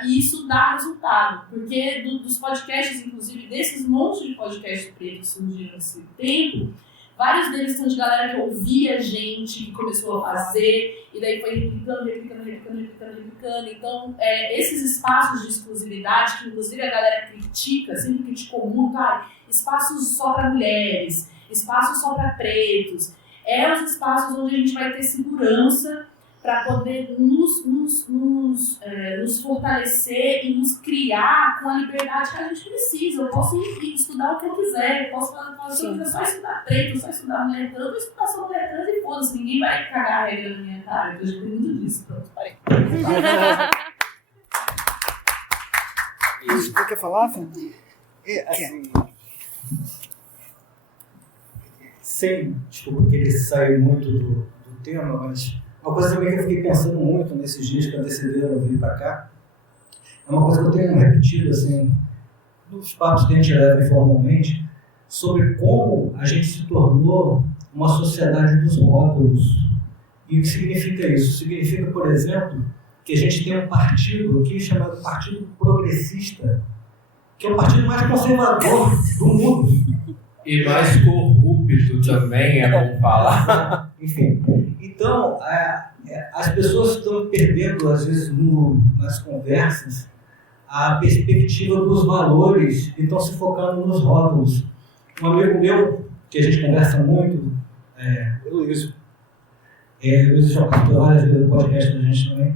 e isso dá resultado, porque dos podcasts, inclusive desses montes de podcasts pretos que surgiram nesse tempo, vários deles são de galera que ouvia gente, que começou a fazer, e daí foi replicando. Então, esses espaços de exclusividade, que inclusive a galera critica, sempre criticou muito, espaços só para mulheres, espaços só para pretos, os espaços onde a gente vai ter segurança para poder nos fortalecer e nos criar com a liberdade que a gente precisa. Eu posso ir estudar o que eu quiser, eu posso fazer só estudar preto, só estudar mulher trans, eu vou estudar só mulher trans e foda-se, ninguém vai cagar a regra na minha cara. Eu já muito disso, pronto, parei. Isso que eu quero falar, Fê? Assim, desculpa que ele saiu muito do tema, mas uma coisa também que eu fiquei pensando muito nesses dias que antecederam vir para cá, é uma coisa que eu tenho repetido assim, nos papos que a gente leva informalmente, sobre como a gente se tornou uma sociedade dos rótulos. E o que significa isso? Significa, por exemplo, que a gente tem um partido aqui chamado Partido Progressista, que é o partido mais conservador do mundo. E mais corrupto também, é bom falar. Enfim, então, as pessoas estão perdendo, às vezes, nas conversas, a perspectiva dos valores e estão se focando nos rótulos. Um amigo meu, que a gente conversa muito, o Luiz já participou várias vezes do podcast da gente também,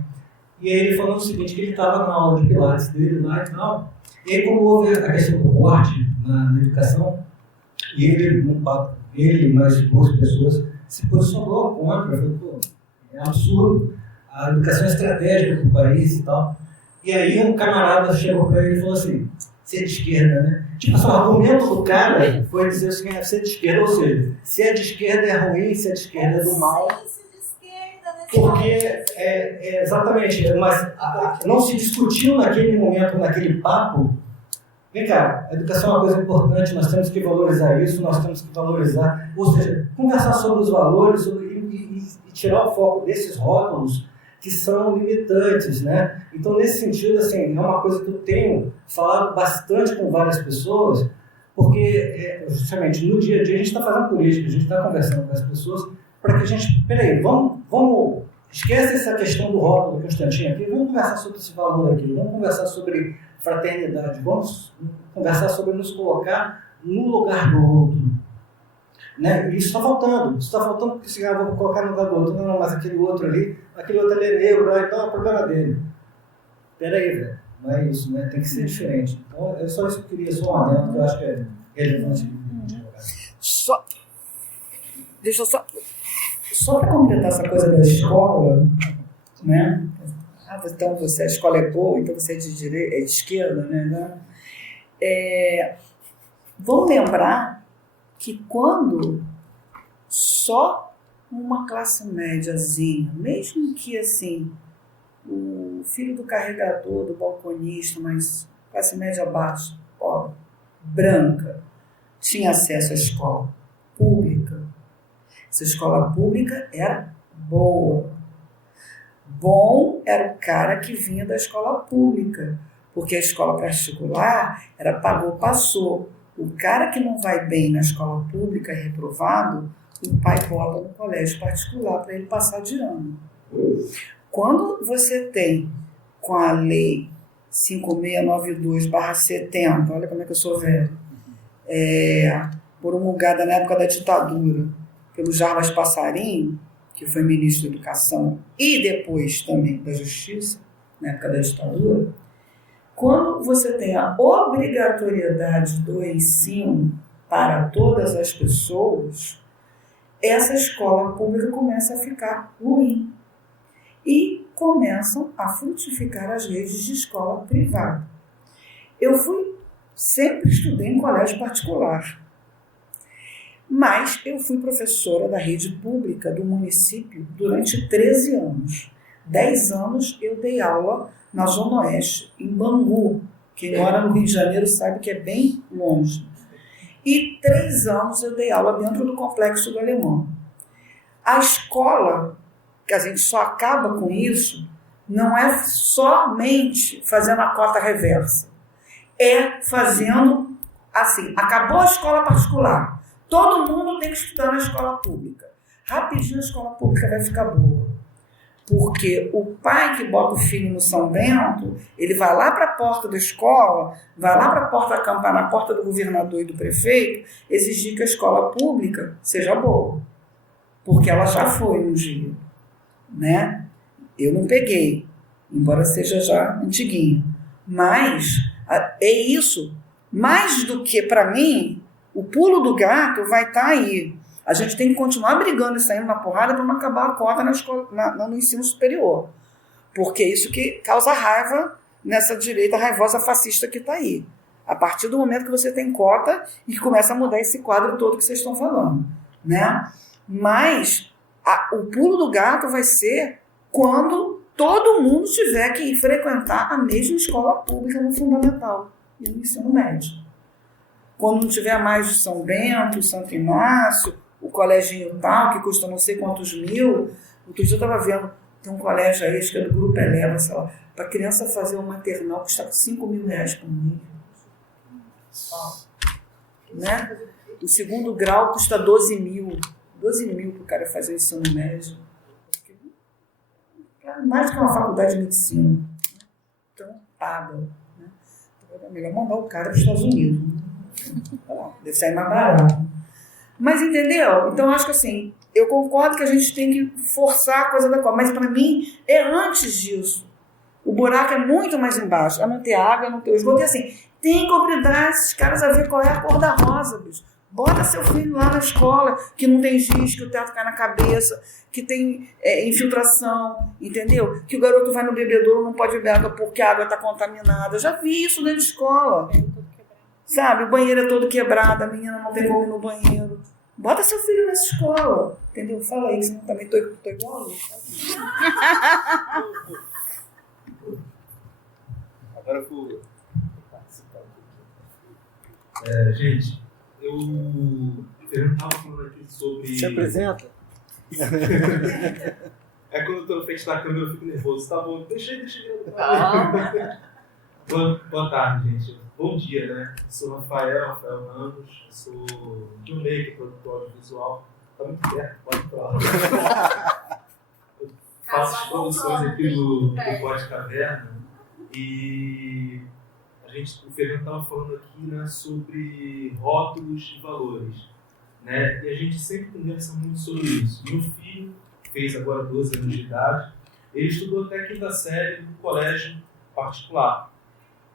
e aí ele falou o seguinte, que ele estava na aula de Pilates dele lá e tal, e aí como houve a questão do corte na educação, e ele, num papo, ele e mais 2 pessoas, se posicionou contra, falou, pô, é absurdo, a educação é estratégica para o país e tal. E aí um camarada chegou para ele e falou assim, você é de esquerda, né? Tipo assim, o argumento do cara foi dizer o seguinte, você é de esquerda, ou seja, se é de esquerda é ruim, se é de esquerda é do mal. Porque, exatamente, mas não se discutiu naquele momento, naquele papo, vem cá, a educação é uma coisa importante, nós temos que valorizar isso, nós temos que valorizar, ou seja, conversar sobre os valores e tirar o foco desses rótulos que são limitantes, né? Então, nesse sentido, assim, é uma coisa que eu tenho falado bastante com várias pessoas, porque, justamente, no dia a dia a gente está fazendo política, a gente está conversando com as pessoas para que a gente, peraí, vamos esquece essa questão do rótulo que o Constantino aqui, vamos conversar sobre esse valor aqui, vamos conversar sobre fraternidade, vamos conversar sobre nos colocar no lugar do outro. Né? E isso está faltando porque se eu vou colocar no lugar do outro, não, mas aquele outro ali é negro, então é o problema dele. Peraí, velho, não é isso, né? Tem que ser diferente. Então é só isso que eu queria, só um adendo, que eu acho que é relevante. Deixa eu só para completar essa coisa da escola, né? Então a escola é boa, então você é de esquerda, né? Vamos lembrar que quando só uma classe médiazinha, mesmo que assim, o filho do carregador, do balconista, mas classe média baixa, pobre, branca, tinha acesso à escola pública, essa escola pública era boa. Bom era o cara que vinha da escola pública, porque a escola particular era pagou, passou. O cara que não vai bem na escola pública, reprovado, o pai bota no colégio particular para ele passar de ano. Quando você tem, com a lei 5692/70, olha como é que eu sou velho, promulgada na época da ditadura, pelo Jarbas Passarinho, que foi ministro da Educação e depois também da Justiça, na época da ditadura, quando você tem a obrigatoriedade do ensino para todas as pessoas, essa escola pública começa a ficar ruim. E começam a frutificar as redes de escola privada. Eu sempre estudei em colégio particular, mas eu fui professora da rede pública do município durante 13 anos. 10 anos eu dei aula na Zona Oeste, em Bangu. Quem mora no Rio de Janeiro sabe que é bem longe. E 3 anos eu dei aula dentro do Complexo do Alemão. A escola, que a gente só acaba com isso, não é somente fazendo a cota reversa. É fazendo assim, acabou a escola particular, todo mundo tem que estudar na escola pública. Rapidinho a escola pública vai ficar boa. Porque o pai que bota o filho no São Bento, ele vai lá para a porta da escola, vai lá para a porta acampar na porta do governador e do prefeito, exigir que a escola pública seja boa. Porque ela já foi um dia, né? Eu não peguei, embora seja já antiguinho. Mas é isso. Mais do que, para mim, o pulo do gato vai estar aí. A gente tem que continuar brigando e saindo na porrada para não acabar a cota na escola, no ensino superior. Porque é isso que causa raiva nessa direita raivosa fascista que está aí. A partir do momento que você tem cota e começa a mudar esse quadro todo que vocês estão falando, né? Mas o pulo do gato vai ser quando todo mundo tiver que ir frequentar a mesma escola pública no fundamental e no ensino médio. Quando não tiver mais o São Bento, o Santo Inácio, o coleginho tal, que custa não sei quantos mil. Outro dia eu estava vendo, tem um colégio aí, acho que é do Grupo Eleva, sei lá, para a criança fazer um maternal custa 5 mil reais por mês. Né? O segundo grau custa 12 mil. 12 mil para o cara fazer o ensino médio. Mais do que uma faculdade de medicina. Então, paga. Né? Então, é melhor mandar o cara para os Estados Unidos. Deve sair mais barato. Mas entendeu? Então, acho que assim, eu concordo que a gente tem que forçar a coisa da coisa. Mas para mim, é antes disso. O buraco é muito mais embaixo. É não ter água, é não ter o esgoto. E assim, tem que obrigar esses caras a ver qual é a cor da rosa, bicho. Bota seu filho lá na escola, que não tem giz, que o teto cai na cabeça, que tem infiltração, entendeu? Que o garoto vai no bebedouro, não pode beber água porque a água está contaminada. Eu já vi isso dentro de escola. Sabe, o banheiro é todo quebrado, a menina não tem como ir no banheiro. Bota seu filho nessa escola, entendeu? Fala aí, senão também tô igual a Lu. Agora eu vou participar. Gente, eu estava falando aqui sobre... Se apresenta? É quando eu estou na frente da câmera eu fico nervoso. Tá bom, deixa eu. Boa tarde, gente. Bom dia, né? Eu sou Rafael Ramos, sou filmmaker, produtor audiovisual. Tá muito perto, pode falar. Eu faço as produções aqui do Pode Caverna e o Fernando estava falando aqui, né, sobre rótulos e valores, né? E a gente sempre conversa muito sobre isso. Meu filho fez agora 12 anos de idade, ele estudou até a 5ª série no colégio particular.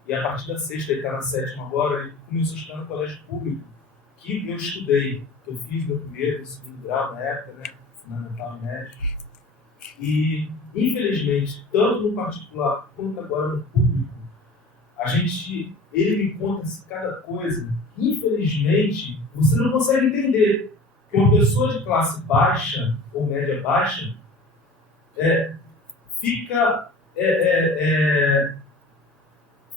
E a partir da 6ª, ele está na 7ª agora, ele começou a estudar no colégio público, que eu estudei, que eu fiz meu primeiro e segundo grau na época, né, fundamental e médio. E, infelizmente, tanto no particular quanto agora no público, ele me conta cada coisa que, infelizmente, você não consegue entender. Que uma pessoa de classe baixa ou média baixa fica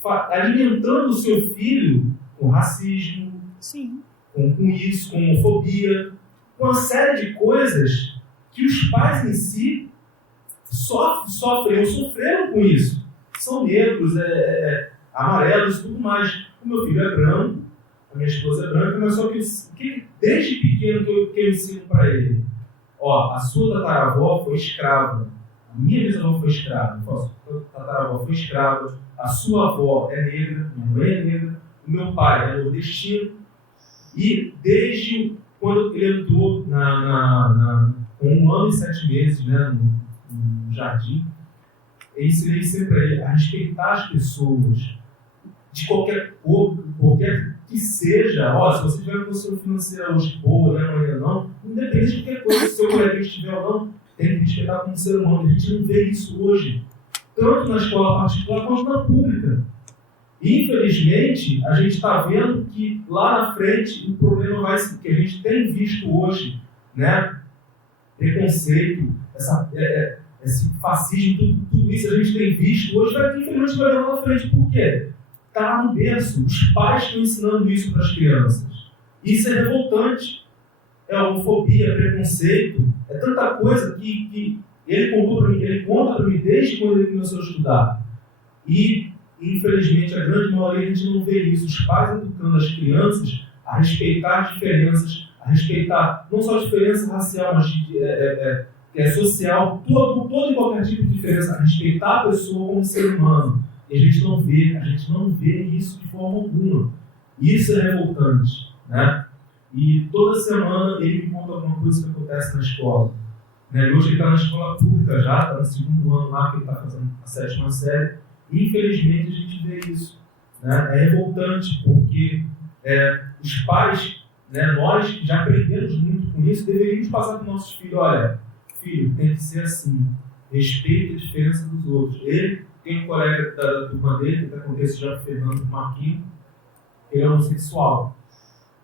alimentando o seu filho com racismo, Sim. com isso, com homofobia, com uma série de coisas que os pais em si sofrem ou sofreram com isso. São negros, amarelos e tudo mais. O meu filho é branco, a minha esposa é branca, mas só que desde pequeno que eu ensino para ele, a sua tataravó foi escrava, a minha bisavó foi escrava, a sua tataravó foi escrava, a sua avó é negra, minha mãe é negra, o meu pai é nordestino, e desde quando ele entrou com 1 ano e 7 meses, né, no jardim, eu ensinei sempre a ele a respeitar as pessoas, de qualquer cor, qualquer que seja. Se você tiver uma condição financeira hoje boa, né, amanhã não, independente de qualquer coisa, se o seu colega estiver ou não, tem que respeitar como ser humano. A gente não vê isso hoje, tanto na escola particular quanto na pública. E, infelizmente, a gente está vendo que lá na frente o problema vai ser que a gente tem visto hoje, né? Preconceito, esse fascismo, tudo isso a gente tem visto hoje, infelizmente vai levar na frente. Por quê? Está lá no berço. Os pais estão ensinando isso para as crianças. Isso é revoltante. É homofobia, preconceito, é tanta coisa que ele conta para mim desde quando ele começou a estudar. E, infelizmente, a grande maioria a gente não vê isso. Os pais educando as crianças a respeitar as diferenças, a respeitar não só a diferença racial, mas social, todo e qualquer tipo de diferença, a respeitar a pessoa como ser humano. E a gente não vê isso de forma alguma. Isso é revoltante, né? E toda semana ele me conta alguma coisa que acontece na escola. Né? Hoje ele está na escola pública já, está no 2º ano lá, que ele está fazendo a 7ª série. E, infelizmente, a gente vê isso. Né? É revoltante, porque os pais, né, nós já aprendemos muito com isso, deveríamos passar para os nossos filhos, olha, filho, tem que ser assim, respeita a diferença dos outros. Ele tem um colega da turma dele, que acontece já com o Fernando Marquinhos, ele é homossexual.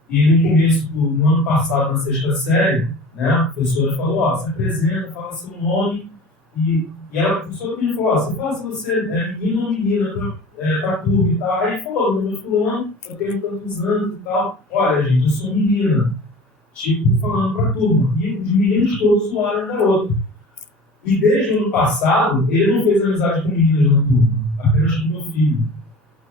E no começo no ano passado, na 6ª série, né, a professora falou, se apresenta, fala seu nome, e ela, a professora me falou, você fala se você é menino ou menina para turma e tal. Aí ele falou, meu nome é fulano, eu tenho tantos anos e tal, olha gente, eu sou menina, tipo, falando para a turma. E os meninos todos zoaram um garoto. E desde o ano passado, ele não fez amizade com meninas na turma, apenas com meu filho.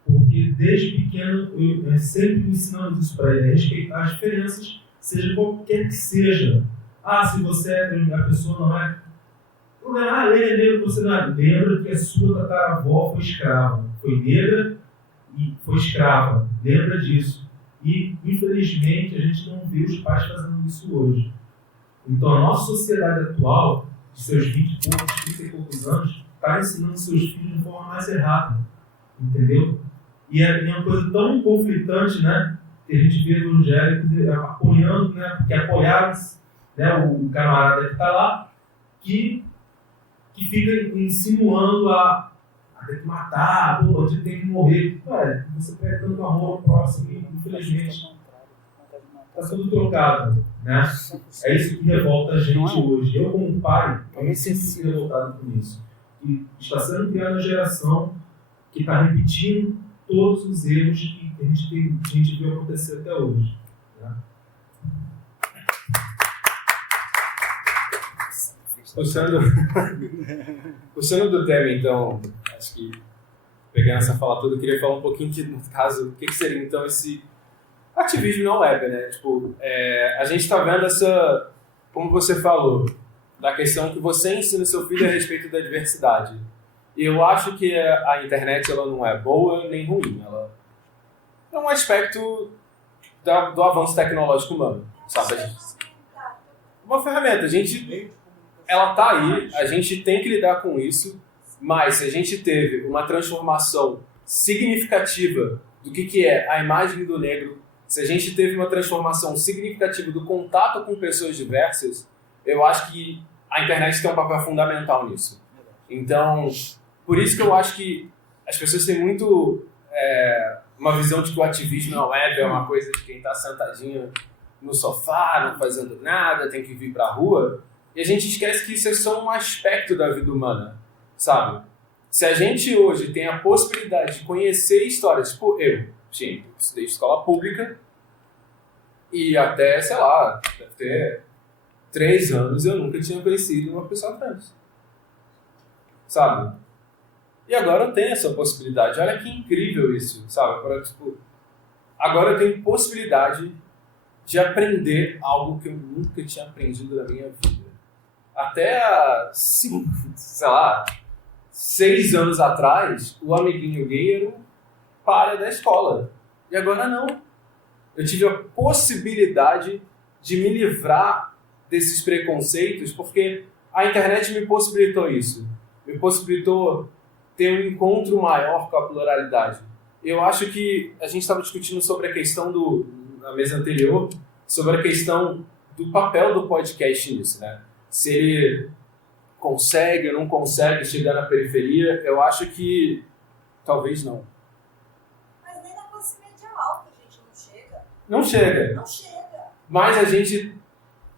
Porque desde pequeno, eu sempre ensinando isso para ele, respeitar as diferenças, seja qualquer que seja. Se você a pessoa não é. Lembra que você não é. Lembra que a sua tataravó foi escrava. Foi negra e foi escrava. Lembra disso. E, infelizmente, a gente não vê os pais fazendo isso hoje. Então, a nossa sociedade atual, de seus 20 e poucos anos, está ensinando seus filhos de forma mais errada. Entendeu? E é uma coisa tão conflitante, né? Que a gente vê evangélicos apoiando, né? Porque apoiaram, né, o camarada que está lá, que fica insinuando a ter que matar, o bandido tem que morrer. Você pega tanto amor ao próximo e, infelizmente, está tudo trocado, né? É isso que revolta a gente hoje. Eu, como pai, me sinto revoltado com isso. E está sendo criada uma geração que está repetindo todos os erros que a gente viu acontecer até hoje. Né? Puxando do tema, então, acho que pegando essa fala toda, eu queria falar um pouquinho que, no caso, o que seria então esse ativismo na web, né? Tipo, a gente está vendo essa, como você falou, da questão que você ensina seu filho a respeito da diversidade. E eu acho que a internet ela não é boa nem ruim, ela é um aspecto do avanço tecnológico humano, sabe? Uma ferramenta, ela tá aí, a gente tem que lidar com isso, mas se a gente teve uma transformação significativa do que é a imagem do negro, se a gente teve uma transformação significativa do contato com pessoas diversas, eu acho que a internet tem um papel fundamental nisso. Então, por isso que eu acho que as pessoas têm muito uma visão de que o ativismo na web é uma coisa de quem está sentadinho no sofá, não fazendo nada, tem que vir para a rua, e a gente esquece que isso é só um aspecto da vida humana, sabe? Se a gente hoje tem a possibilidade de conhecer histórias, tipo eu estudei escola pública e até, sei lá, deve ter 3 anos eu nunca tinha conhecido uma pessoa trans. sabe? E agora eu tenho essa possibilidade. Olha que incrível isso, sabe? Agora eu tenho possibilidade de aprender algo que eu nunca tinha aprendido na minha vida. Até há 6 anos atrás, o amiguinho gay era um páreo da escola. E agora não. Eu tive a possibilidade de me livrar desses preconceitos porque a internet me possibilitou isso. Me possibilitou ter um encontro maior com a pluralidade. Eu acho que a gente estava discutindo sobre a questão na mesa anterior, sobre a questão do papel do podcast nisso, né? Se ele consegue ou não consegue chegar na periferia, eu acho que talvez não. Mas nem na classe média alta a gente não chega. Não chega. Não chega. Mas a gente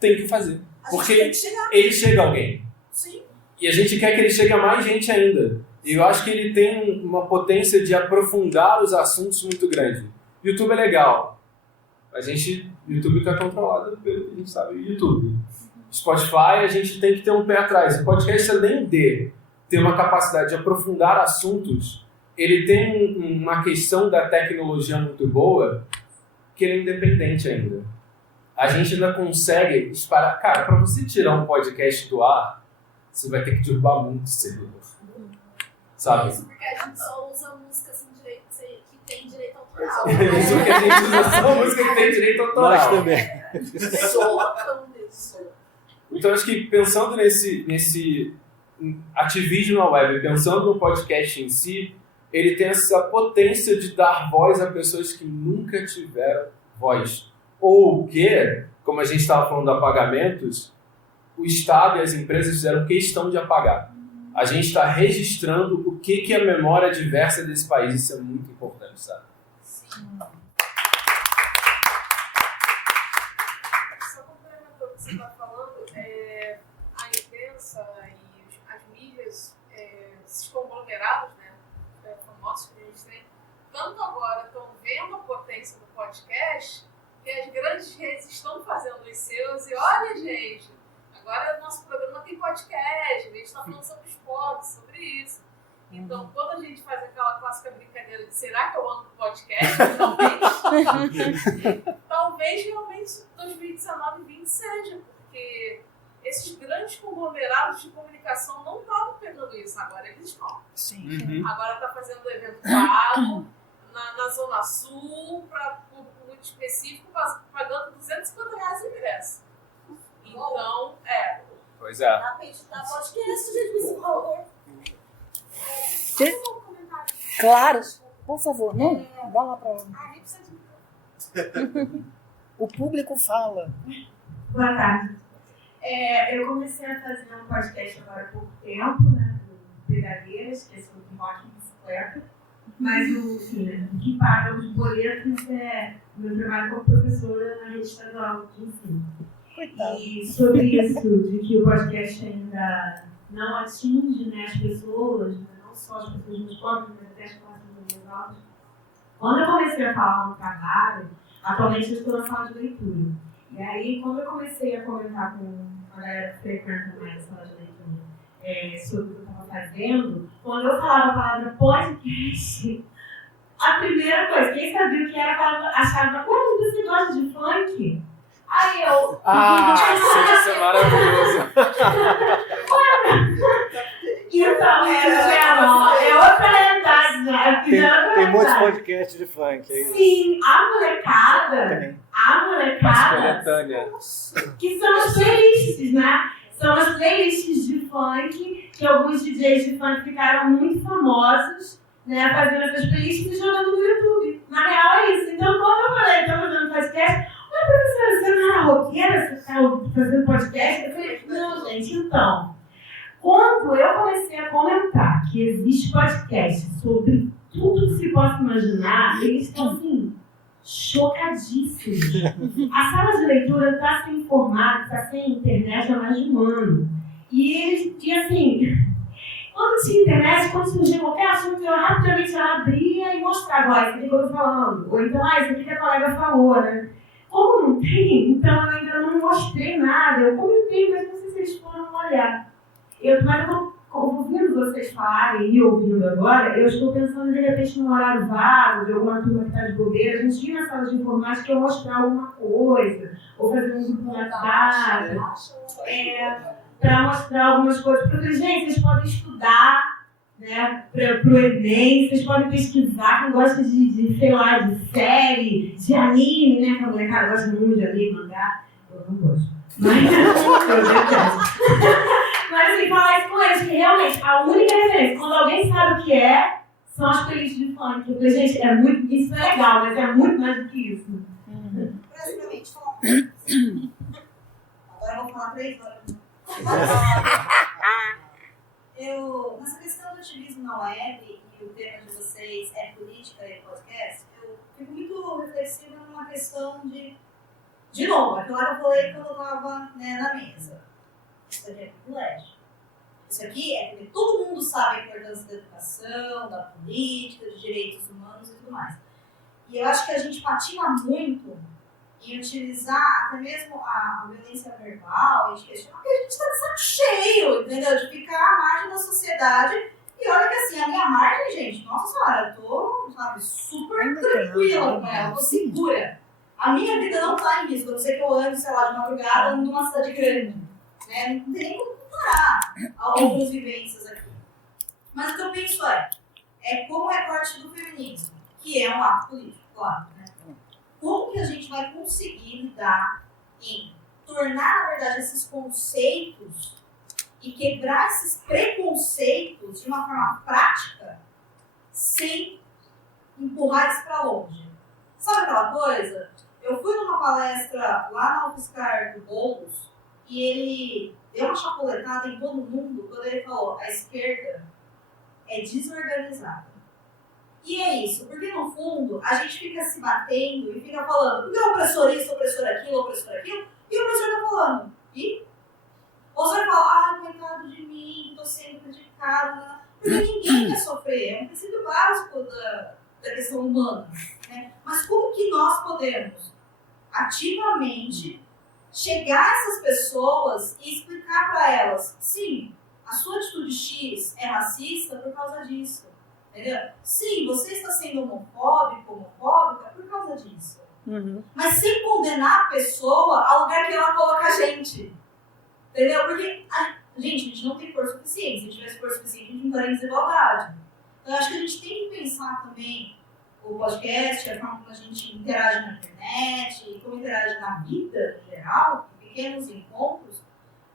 tem que fazer. Porque ele chega a alguém. Sim. E a gente quer que ele chegue a mais gente ainda. E eu acho que ele tem uma potência de aprofundar os assuntos muito grande. YouTube é legal. YouTube está controlado pelo que a gente sabe. YouTube. Spotify, a gente tem que ter um pé atrás. O podcast, além de ter uma capacidade de aprofundar assuntos, ele tem uma questão da tecnologia muito boa, que ele é independente ainda. A gente ainda consegue espalhar. Cara, para você tirar um podcast do ar, você vai ter que derrubar muito servidor. Sabe? Isso porque a gente só usa música assim, que tem direito autoral. Isso porque a gente usa só música que tem direito autoral. Nós também. Então, acho que pensando nesse ativismo na web, pensando no podcast em si, ele tem essa potência de dar voz a pessoas que nunca tiveram voz. Ou que, como a gente estava falando de apagamentos, o Estado e as empresas fizeram questão de apagar. A gente está registrando o que é a memória diversa desse país. Isso é muito importante, sabe? Sim. Só complementando o que você está falando, a imprensa e as mídias, esses conglomerados, né, famosos que a gente tem, tanto agora estão vendo a potência do podcast, que as grandes redes estão fazendo os seus, e olha, gente, agora o nosso programa tem podcast, a gente está falando sobre esporte, sobre isso. Então, quando a gente faz aquela clássica brincadeira de será que eu ando no podcast, talvez realmente 2019 20 seja, porque esses grandes conglomerados de comunicação não estavam pegando isso, agora eles estão. Sim. Agora está fazendo evento pago na Zona Sul, para público muito específico, pagando R$250 o ingresso. Então, Pois é. dá pra editar podcast, gente, por favor. Um comentário. Claro. Por favor, não? Vá lá para Nem precisa de o público fala. Boa tarde. Eu comecei a fazer um podcast agora há pouco tempo, né? Do Pegadeiras, que é sobre rock e bicicleta. Mas o que paga os boletos é o meu trabalho como professora na rede estadual de ensino. E sobre isso, de que o podcast ainda não atinge, né, as pessoas, não só as pessoas mais pobres, mas até as classes mais altas. Quando eu comecei a falar no trabalho, atualmente eu estou na sala de leitura. E aí, quando eu comecei a comentar com a galera que frequenta mais a sala de leitura sobre o que eu estava fazendo, quando eu falava a palavra podcast, a primeira coisa, quem sabia o que era, achava, como você gosta de funk? Aí eu... Isso é maravilhoso. Então, é outra realidade, né? Tem muitos podcasts de funk. Sim, a molecada, Coletânea. que são as playlists, né? São as playlists de funk, que alguns DJs de funk ficaram muito famosos, né? Fazendo essas playlists e jogando no YouTube. Na real é isso. Então, quando eu falei, estou fazendo podcast, professora, você não era roqueira? Você está fazendo podcast? Eu falei, não, gente, então. Quando eu comecei a comentar que existe podcast sobre tudo que se possa imaginar, eles estão, assim, chocadíssimos. A sala de leitura está sem formato, está sem internet há mais de um ano. E assim, quando tinha internet, quando surgia qualquer assunto, eu rapidamente abria e mostrava, ó, isso aqui que eu estou falando. Ou então, isso aqui que a colega falou, né? Como não tem, então eu ainda não mostrei nada. Eu comentei, mas não sei se eles foram olhar. Mas eu estou ouvindo vocês falarem e ouvindo agora, eu estou pensando de repente num horário vago, de alguma turma que está de bobeira, a gente ir na sala de informática ou mostrar alguma coisa, ou fazer um grupo no WhatsApp, para mostrar algumas coisas. Porque, gente, vocês podem estudar, né, para o Enem, vocês podem pesquisar, quem gosta sei lá, de série, de anime, né, que a molecada gosta muito de anime, mangá, eu não gosto. Mas, eu detesto. Mas assim, falar isso com eles, que realmente a única referência, quando alguém sabe o que é, são as playlists de funk. Eu falei, gente, isso é legal, mas é muito mais do que isso. Praticamente, agora eu vou falar 3 horas. Nessa questão do ativismo na web, e o tema de vocês é política e podcast, eu fico muito reflexiva numa questão de novo, aquilo que eu falei quando eu estava na mesa. Isso aqui é privilégio. Isso aqui é porque todo mundo sabe a importância da educação, da política, de direitos humanos e tudo mais. E eu acho que a gente patina muito em utilizar até mesmo a violência verbal, porque a gente está de saco cheio, entendeu? De ficar à margem da sociedade. E olha que assim, a minha margem, gente, nossa senhora, eu tô, sabe, super tranquila com ela, eu tô segura. A minha vida não está em risco, a não ser que eu ande, sei lá, de madrugada numa cidade grande. Né? Não tem nem como comparar algumas vivências aqui. Mas o que eu penso é como recorte do feminismo, que é um ato político, claro. Né? Como que a gente vai conseguir lidar em tornar, na verdade, esses conceitos e quebrar esses preconceitos de uma forma prática sem empurrar isso para longe? Sabe aquela coisa? Eu fui numa palestra lá na UFSCar do Boulos e ele deu uma chapuletada em todo mundo quando ele falou: a esquerda é desorganizada. E é isso, porque no fundo a gente fica se batendo e fica falando porque é opressor isso, opressor aquilo, e o opressor tá falando. E você vai falar: coitado de mim, tô sendo criticado. Né? Porque ninguém quer sofrer, é um princípio básico da questão humana. Né? Mas como que nós podemos ativamente chegar a essas pessoas e explicar para elas: sim, a sua atitude X é racista por causa disso. Entendeu? Sim, você está sendo homofóbica por causa disso. Uhum. Mas sem condenar a pessoa ao lugar que ela coloca a gente. Entendeu? Porque a gente não tem força suficiente. Se a gente tivesse força suficiente, a gente não estaria em desigualdade. Então, eu acho que a gente tem que pensar também o podcast, a forma como a gente interage na internet, como interage na vida em geral, em pequenos encontros,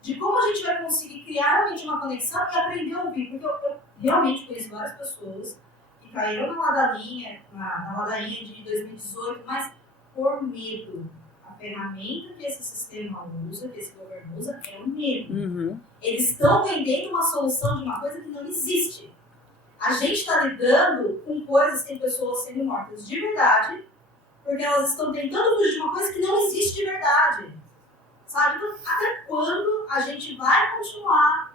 de como a gente vai conseguir criar realmente uma conexão e aprender a ouvir. Porque eu realmente conheço várias pessoas que caíram na ladainha de 2018, mas por medo. A ferramenta que esse sistema usa, que esse governo usa, é o medo. Uhum. Eles estão vendendo uma solução de uma coisa que não existe. A gente está lidando com coisas que tem pessoas sendo mortas de verdade, porque elas estão tentando fugir de uma coisa que não existe de verdade. Sabe? Então, até quando a gente vai continuar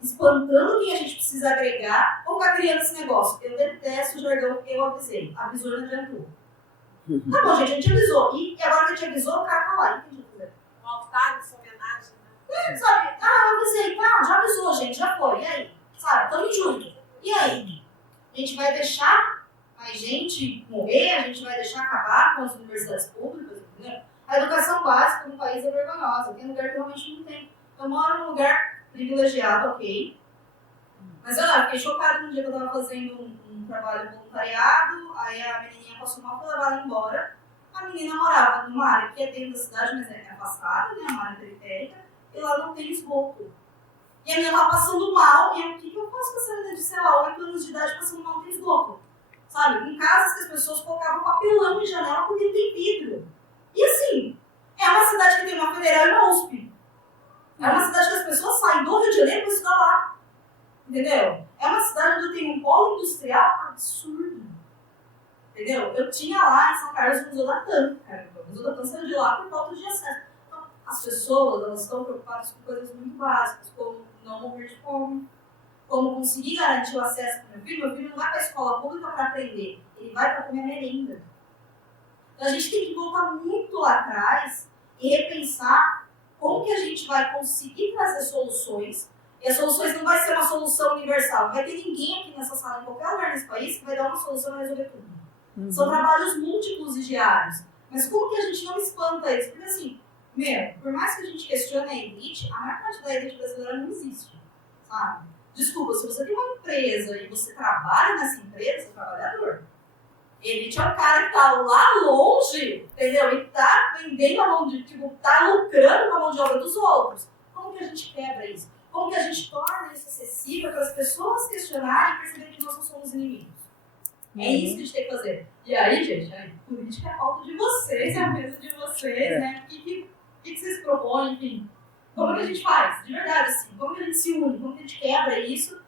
espantando quem a gente precisa agregar ou ficar criando esse negócio? Eu detesto o jargão que eu avisei. Avisou e não adiantou. Tá bom, gente, a gente avisou. E agora que a gente avisou, o cara tá lá. E o que a gente vai fazer? Um altar de homenagem, né? Sabe? Eu avisei. Tá, já avisou, gente, já foi. E aí? Sabe? Estamos juntos. E aí? A gente vai deixar mais gente morrer? A gente vai deixar acabar com as universidades públicas? Entendeu? A educação básica no país é vergonhosa. Tem lugar que realmente não tem. Eu moro num lugar privilegiado, ok. Mas eu fiquei chocada no dia que eu estava fazendo um trabalho voluntariado. Aí a menininha passou mal para levar ela embora. A menina morava numa área que é dentro da cidade, mas é afastada, né? Uma área periférica. E lá não tem esgoto. E a menina estava passando mal. E eu, o que eu faço com essa menina de, sei lá, 8 anos de idade passando mal, não tem esgoto? Sabe? Em casas que as pessoas colocavam papelão em janela porque não tem vidro. E assim, é uma cidade que tem uma federal e uma USP. É uma cidade que as pessoas saem do Rio de Janeiro para estudar lá. Entendeu? É uma cidade onde tem um polo industrial absurdo. Entendeu? Eu tinha lá em São Carlos o Museu da TAM. O Museu da TAM saiu de lá por falta de acesso. Então, as pessoas, elas estão preocupadas com coisas muito básicas, como não morrer de fome, como conseguir garantir o acesso para o meu filho. Meu filho não vai para a escola pública para aprender, ele vai para comer merenda. Então a gente tem que voltar muito lá atrás e repensar como que a gente vai conseguir trazer soluções E as soluções não vai ser uma solução universal. Não vai ter ninguém aqui nessa sala, em qualquer lugar nesse país, que vai dar uma solução e resolver tudo. São trabalhos múltiplos e diários. Mas como que a gente não espanta isso? Porque assim, por mais que a gente questione a elite, a maior parte da elite brasileira não existe, sabe? Desculpa, se você tem uma empresa e você trabalha nessa empresa, você é trabalhador. Elite é um cara que tá lá longe, entendeu? E tá vendendo a mão de, tá lucrando com a mão de obra dos outros. Como que a gente quebra isso? Como que a gente torna isso acessível para as pessoas questionarem e perceberem que nós não somos inimigos? É isso que a gente tem que fazer. E aí, gente, política é a pauta de vocês, é a mesa de vocês, né? O que vocês propõem, enfim. Como que a gente faz? De verdade, assim. Como que a gente se une? Como que a gente quebra isso?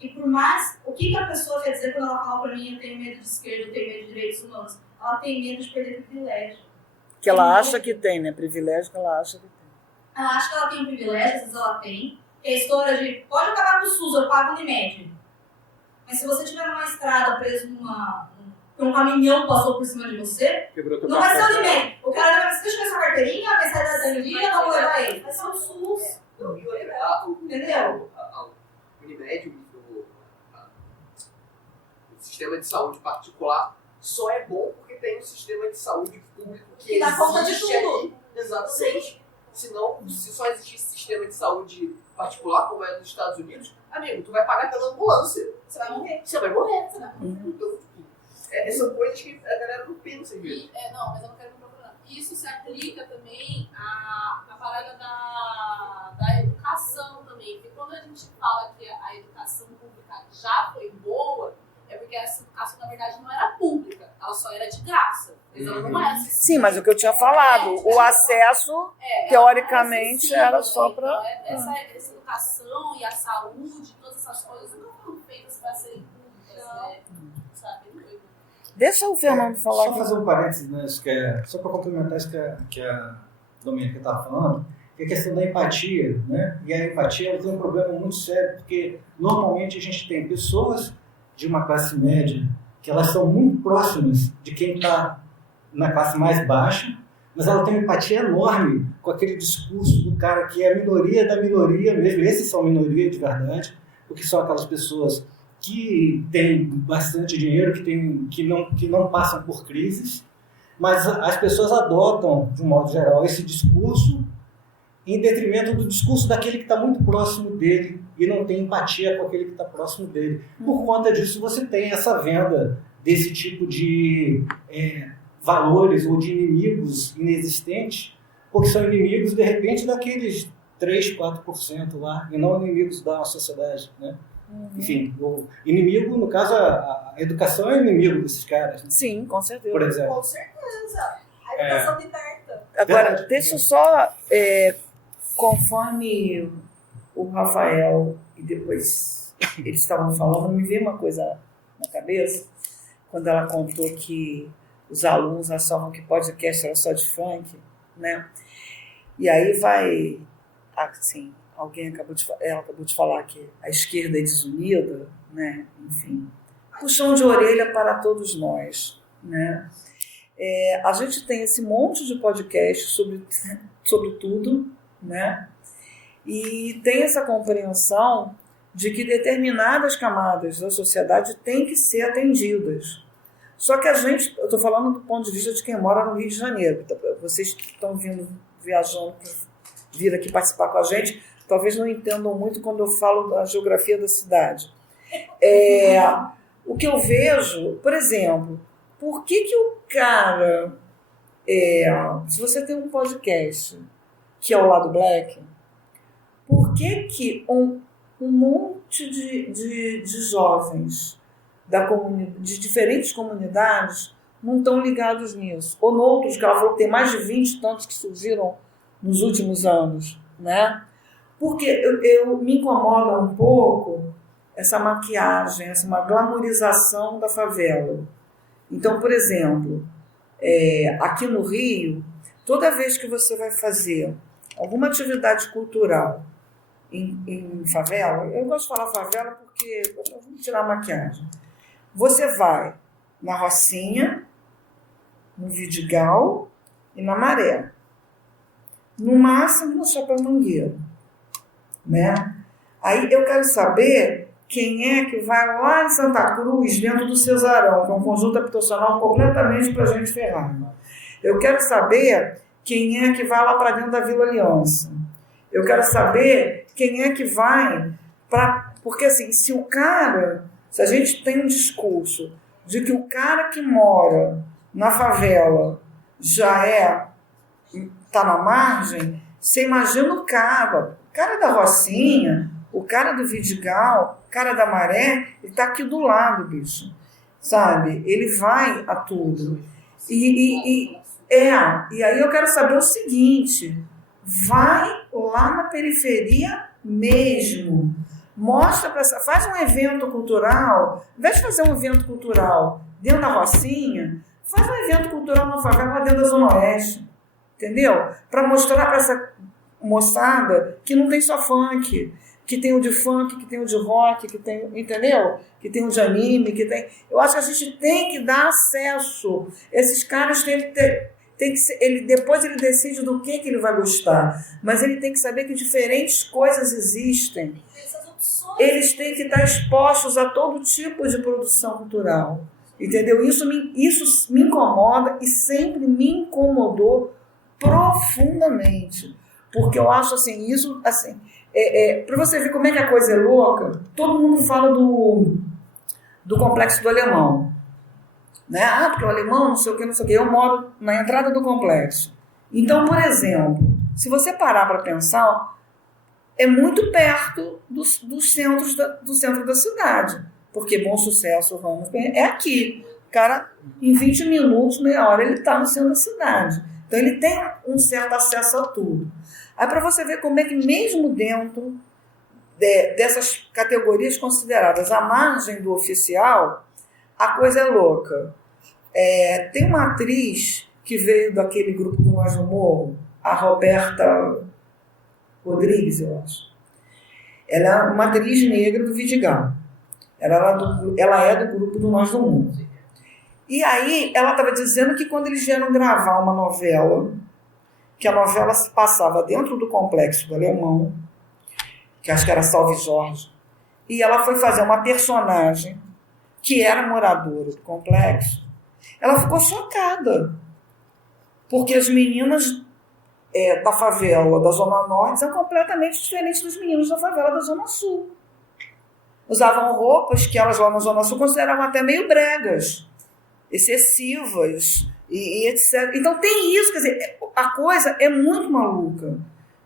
E por mais... O que a pessoa quer dizer quando ela fala pra mim, eu tenho medo de esquerda, eu tenho medo de direitos humanos? Ela tem medo de perder privilégio. Que ela acha que tem, né? Privilégio que ela acha que tem. Ela acha que ela tem privilégio, às vezes ela tem. Que é a história de, pode acabar com o SUS, eu pago o Unimed. Mas se você estiver numa estrada preso um caminhão passou por cima de você, não vai ser o Unimed. O cara vai dizer, deixa eu ver sua carteirinha, vai sair da Danilha, vamos levar ele. Vai ser o SUS. Entendeu? O Unimed, o sistema de saúde particular, só é bom porque tem um sistema de saúde público que dá conta de tudo. Aqui. Exatamente. Senão, se só existisse sistema de saúde particular, como é nos Estados Unidos, amigo, tu vai pagar pela ambulância. Você vai morrer. Você vai morrer. Então, são coisas que a galera não pensa. Não, mas eu não quero me procurar. Isso se aplica também à parada da educação também. Porque quando a gente fala que a educação pública já foi boa, é porque essa educação, na verdade, não era pública. Ela só era de graça. Mas ela não era acessível. Sim, mas o que eu tinha falado, o acesso, teoricamente, era só para... Essa educação e a saúde, todas essas coisas não foram feitas para serem públicas, né? Sabe? Deixa o Fernando falar. Só fazer um parênteses, né, só para complementar isso que a Domênica estava falando, que é a questão da empatia, né? E a empatia tem um problema muito sério, porque normalmente a gente tem pessoas de uma classe média que elas são muito próximas de quem está na classe mais baixa, mas ela tem uma empatia enorme com aquele discurso do cara que é a minoria da minoria mesmo. Esses são minoria de verdade, porque são aquelas pessoas que têm bastante dinheiro, que não passam por crises, mas as pessoas adotam, de um modo geral, esse discurso em detrimento do discurso daquele que está muito próximo dele e não tem empatia com aquele que está próximo dele. Por conta disso, você tem essa venda desse tipo de valores ou de inimigos inexistentes, porque são inimigos, de repente, daqueles 3, 4% lá, e não inimigos da sociedade, né? Enfim, o inimigo, no caso, a educação é inimigo desses caras. Né? Sim, com certeza. Por exemplo. Com certeza. A educação liberta. Agora, deixa eu só, conforme o Rafael e depois eles estavam falando, me veio uma coisa na cabeça, quando ela contou que os alunos achavam que podcast era só de funk, né? E aí vai, assim, ela acabou de falar que a esquerda é desunida, né? Enfim, puxão de orelha para todos nós, né? A gente tem esse monte de podcast sobre tudo, né? E tem essa compreensão de que determinadas camadas da sociedade têm que ser atendidas. Só que eu estou falando do ponto de vista de quem mora no Rio de Janeiro. Vocês que estão viajando para vir aqui participar com a gente, talvez não entendam muito quando eu falo da geografia da cidade. O que eu vejo, por exemplo, por que o cara... se você tem um podcast que é o Lado Black, por que um monte de jovens de diferentes comunidades não estão ligados nisso? Ou noutros, que ela falou que tem mais de 20 tantos que surgiram nos últimos anos, né? Porque eu me incomoda um pouco essa maquiagem, essa uma glamorização da favela. Então, por exemplo, aqui no Rio, toda vez que você vai fazer alguma atividade cultural em favela, eu gosto de falar favela porque vamos tirar a maquiagem. Você vai na Rocinha, no Vidigal e na Maré. No máximo no Chapéu Mangueiro, né? Aí eu quero saber quem é que vai lá em Santa Cruz, dentro do Cesarão, que é um conjunto habitacional completamente para gente ferrar. Eu quero saber quem é que vai lá para dentro da Vila Aliança. Eu quero saber quem é que vai para... Porque assim, se a gente tem um discurso de que o cara que mora na favela já está na margem, você imagina o cara da Rocinha, o cara do Vidigal, o cara da Maré, ele está aqui do lado, bicho. Sabe? Ele vai a tudo. E aí eu quero saber o seguinte, vai lá na periferia mesmo. Faz um evento cultural, ao invés de fazer um evento cultural dentro da Rocinha, faz um evento cultural na favela lá dentro da Zona Oeste, entendeu? Para mostrar para essa moçada que não tem só funk, que tem o de funk, que tem o de rock, que tem, entendeu? Que tem o de anime, que tem... Eu acho que a gente tem que dar acesso. Esses caras têm que ter... Depois ele decide do que ele vai gostar, mas ele tem que saber que diferentes coisas existem. Eles têm que estar expostos a todo tipo de produção cultural, entendeu? Isso me incomoda e sempre me incomodou profundamente, porque eu acho assim, isso assim, para você ver como é que a coisa é louca, todo mundo fala do complexo do Alemão. Né? Porque o Alemão, não sei o que, eu moro na entrada do complexo. Então, por exemplo, se você parar para pensar, é muito perto do centro da cidade, porque Bom Sucesso, Ramos, é aqui. O cara, em 20 minutos, meia hora, ele está no centro da cidade. Então, ele tem um certo acesso a tudo. Aí, para você ver como é que mesmo dentro dessas categorias consideradas à margem do oficial, a coisa é louca. Tem uma atriz que veio daquele grupo do Nós no Morro, a Roberta Rodrigues, eu acho. Ela é uma atriz negra do Vidigal. Ela é do grupo do Nós no Morro. E aí ela estava dizendo que quando eles vieram gravar uma novela, que a novela se passava dentro do complexo do Alemão, que acho que era Salve Jorge, e ela foi fazer uma personagem que era moradora do complexo, ela ficou chocada, porque as meninas da favela da Zona Norte são completamente diferentes dos meninos da favela da Zona Sul. Usavam roupas que elas lá na Zona Sul consideravam até meio bregas, excessivas, e etc. Então tem isso, quer dizer, a coisa é muito maluca.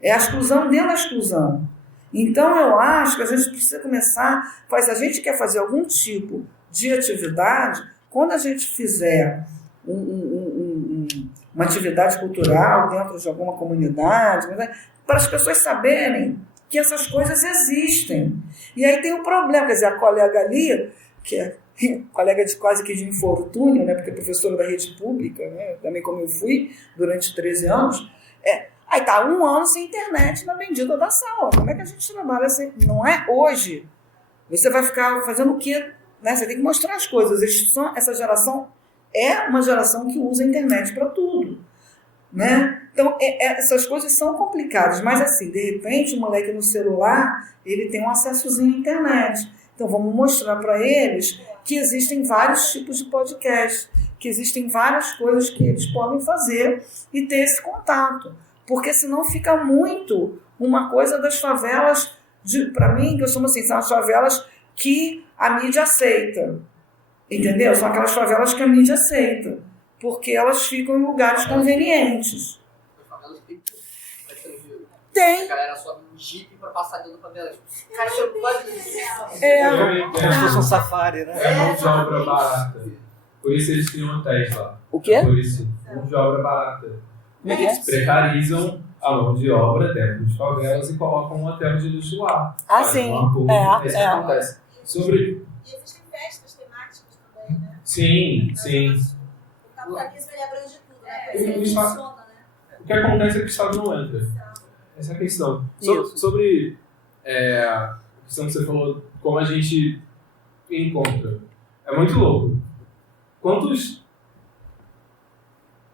É a exclusão dentro da exclusão. Então eu acho que a gente precisa começar, se a gente quer fazer algum tipo de atividade, quando a gente fizer uma atividade cultural dentro de alguma comunidade, para as pessoas saberem que essas coisas existem. E aí tem um problema, quer dizer, a colega ali, que é colega de quase que de infortúnio, né, porque é professora da rede pública, né, também como eu fui durante 13 anos, aí está 1 ano sem internet na bendita da sala. Como é que a gente trabalha assim? Não é hoje. Você vai ficar fazendo o quê? Né? Você tem que mostrar as coisas. Essa geração é uma geração que usa a internet para tudo. Né? Então, essas coisas são complicadas. Mas, assim, de repente, o moleque no celular, ele tem um acessozinho à internet. Então, vamos mostrar para eles que existem vários tipos de podcast, que existem várias coisas que eles podem fazer e ter esse contato. Porque senão fica muito uma coisa das favelas, para mim, que eu chamo assim, são as favelas que a mídia aceita. Entendeu? São aquelas favelas que a mídia aceita. Porque elas ficam em lugares convenientes. Tem. A galera sobe no Jeep pra passar dentro da favela. O cara chegou quase... Como se fosse um safari, né? É mão de obra barata. Por isso eles criam hotéis lá. O quê? Por isso, mão de obra barata. Eles precarizam a mão de obra dentro de favelas e colocam um hotel de luxo lá. Ah, sim. Isso acontece. E existem festas temáticas também, né? Sim, sim. O capitalismo ele abrange tudo, né? Ele funciona, né? O que acontece é que o Estado não entra. Essa é a questão. Sobre a questão que você falou, como a gente encontra. É muito louco.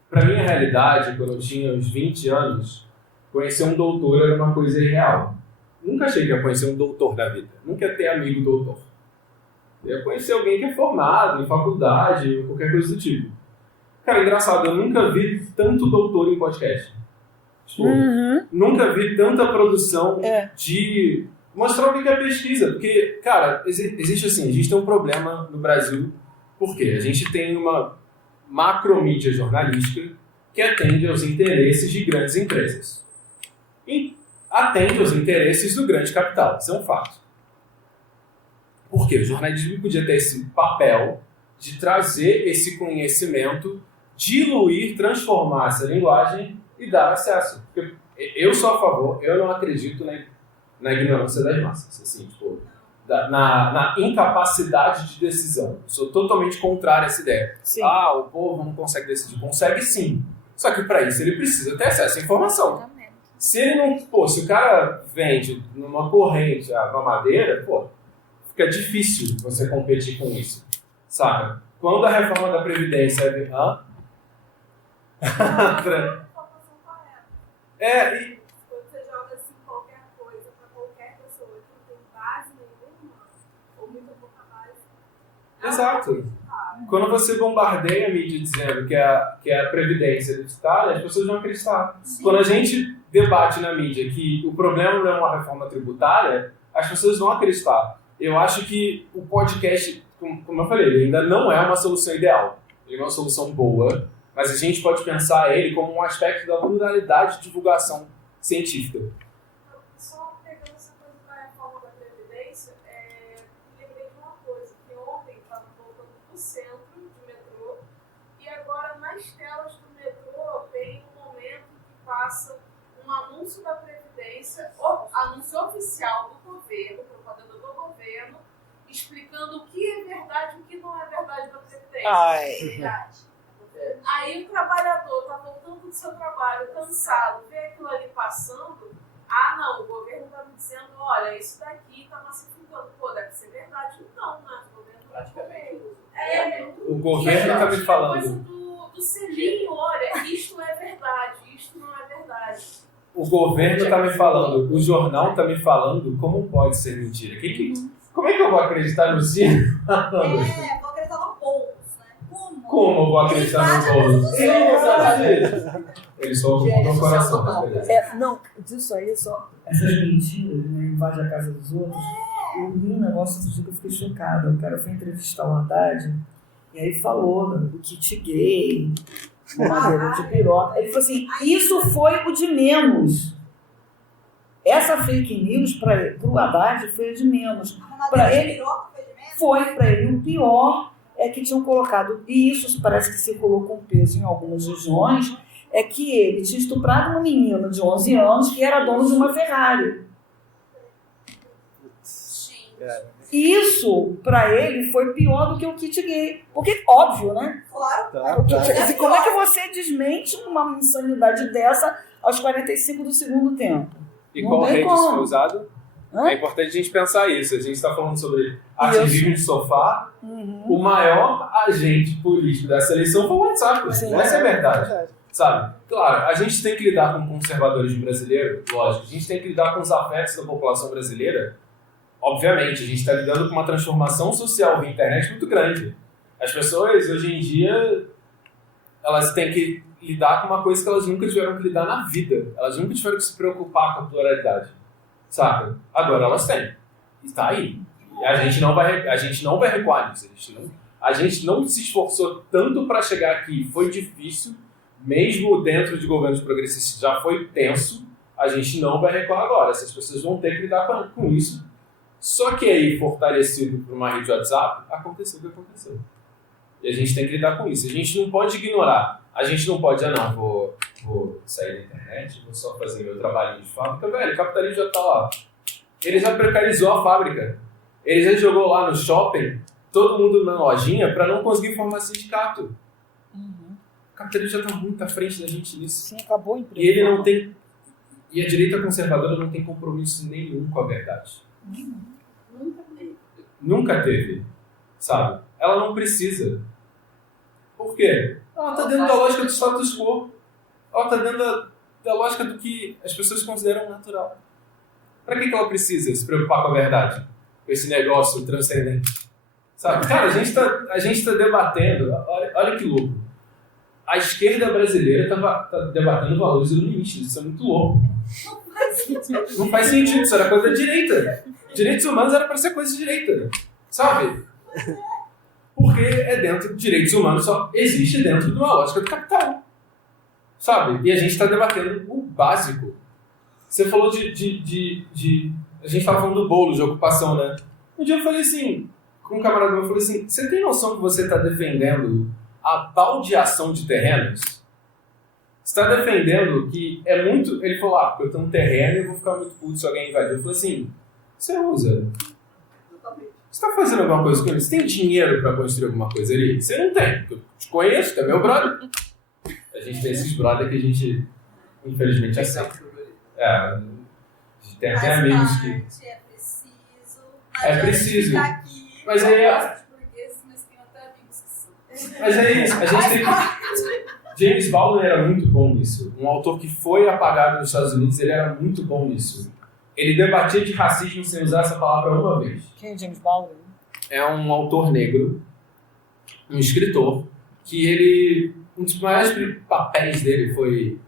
Pra minha realidade, quando eu tinha uns 20 anos, conhecer um doutor era uma coisa irreal. nunca achei que ia conhecer um doutor da vida. Nunca ia ter amigo doutor. Eu ia conhecer alguém que é formado em faculdade, ou qualquer coisa do tipo. Cara, engraçado, eu nunca vi tanto doutor em podcast. Tipo, nunca vi tanta produção de mostrar o que é pesquisa. Porque, cara, existe assim, a gente tem um problema no Brasil. Por quê? A gente tem uma macromídia jornalística que atende aos interesses de grandes empresas. E atende aos interesses do grande capital. Isso é um fato. Por quê? O jornalismo podia ter esse papel de trazer esse conhecimento, diluir, transformar essa linguagem e dar acesso. Porque eu sou a favor, eu não acredito na ignorância das massas. Assim, tipo, na incapacidade de decisão. Sou totalmente contrário a essa ideia. Sim. O povo não consegue decidir. Consegue sim. Só que para isso ele precisa ter acesso à informação. Se ele não... se o cara vende numa corrente a madeira, fica difícil você competir com isso. Saca? Quando a reforma da Previdência... Quando você joga assim qualquer coisa para qualquer pessoa que não tem base nenhuma, ou muita pouca base. Exato. Quando você bombardeia a mídia dizendo que é a Previdência deficitária, as pessoas vão acreditar. Sim. Quando a gente debate na mídia que o problema não é uma reforma tributária, as pessoas vão acreditar. Eu acho que o podcast, como eu falei, ele ainda não é uma solução ideal. Ele é uma solução boa, mas a gente pode pensar ele como um aspecto da pluralidade de divulgação científica. Só pegando essa coisa da reforma da Previdência, lembrei de uma coisa, que ontem estava voltando do centro de metrô, e agora nas telas do metrô tem um momento que passa um anúncio da Previdência, anúncio oficial do governo, propaganda do governo, explicando o que é verdade e o que não é verdade da Previdência. Verdade. Aí o trabalhador está voltando do seu trabalho cansado, vê aquilo ali passando, não, o governo está me dizendo, olha, isso daqui está massificando. Deve ser verdade. Não, né? O governo praticamente. O governo está me falando. Coisa do selinho, olha, isto é verdade, isto não é verdade. O governo está me falando, o jornal está me falando, como pode ser mentira? Como é que eu vou acreditar no Ciro? Vou acreditar no povo. Como eu vou acreditar no Boulos? Ele só ocupou meu coração. Não, disso aí, só essas mentiras, né? Invade a casa dos outros. Eu li um negócio outro dia que eu fiquei chocada. O cara foi entrevistar o Haddad e aí falou do kit gay, madeira de piroca. Ele falou assim, isso foi o de menos. Essa fake news para o Haddad foi a de menos. Para ele, foi para ele o pior. É que tinham colocado, e isso parece que circulou com peso em algumas regiões, é que ele tinha estuprado um menino de 11 anos que era dono de uma Ferrari. Isso, para ele, foi pior do que o kit gay. Porque, óbvio, né? Claro. Como é que você desmente uma insanidade dessa aos 45 do segundo tempo? E qual rede isso foi usado? É importante a gente pensar isso. A gente está falando sobre ativismo de sofá. O maior agente político dessa eleição foi o WhatsApp. Sim, essa é a verdade. Sabe? Claro, a gente tem que lidar com conservadores brasileiros, lógico. A gente tem que lidar com os afetos da população brasileira. Obviamente, a gente está lidando com uma transformação social via internet muito grande. As pessoas, hoje em dia, elas têm que lidar com uma coisa que elas nunca tiveram que lidar na vida. Elas nunca tiveram que se preocupar com a pluralidade. Sabe? Agora elas têm. Está aí. E a gente não vai recuar nisso. A gente não se esforçou tanto para chegar aqui. Foi difícil. Mesmo dentro de governos progressistas já foi tenso. A gente não vai recuar agora. Essas pessoas vão ter que lidar com isso. Só que aí, fortalecido por uma rede de WhatsApp, aconteceu o que aconteceu. E a gente tem que lidar com isso. A gente não pode ignorar. A gente não pode, vou sair da internet, vou só fazer meu trabalhinho de fábrica. Velho, o capitalismo já está lá. Ele já precarizou a fábrica. Ele já jogou lá no shopping, todo mundo na lojinha, para não conseguir formar sindicato. O capitalismo já está muito à frente da gente nisso. Sim, acabou o emprego. E ele não tem... E a direita conservadora não tem compromisso nenhum com a verdade. Nunca teve. Sabe? Ela não precisa. Por quê? Ela está dentro da lógica do status quo. Ela está dentro da lógica do que as pessoas consideram natural. Pra que ela precisa se preocupar com a verdade? Com esse negócio transcendente? Sabe? Cara, a gente tá debatendo, olha que louco. A esquerda brasileira tá debatendo valores iluministas, isso é muito louco. Não faz sentido, isso era coisa da direita. Direitos humanos era pra ser coisa de direita, sabe? Porque direitos humanos só existe dentro de uma lógica do capital, sabe? E a gente tá debatendo o básico. Você falou a gente tava falando do bolo de ocupação, né? Um dia eu falei assim, com um camarada meu, eu falei assim, você tem noção que você tá defendendo a baldeação de terrenos? Você está defendendo que é muito... Ele falou, porque eu tenho um terreno e eu vou ficar muito puto se alguém invadir. Eu falei assim, você usa. Você está fazendo alguma coisa com ele? Você tem dinheiro para construir alguma coisa ali? Você não tem, porque eu te conheço, tu é meu brother. A gente tem esses brother que a gente, infelizmente, aceita. A gente tem até amigos que... É preciso. Mas aí Mas é isso, a gente tem que... James Baldwin era muito bom nisso. Um autor que foi apagado nos Estados Unidos, ele era muito bom nisso. Ele debatia de racismo sem usar essa palavra uma vez. Quem é James Baldwin? É um autor negro, um escritor, que ele... Um dos maiores papéis dele foi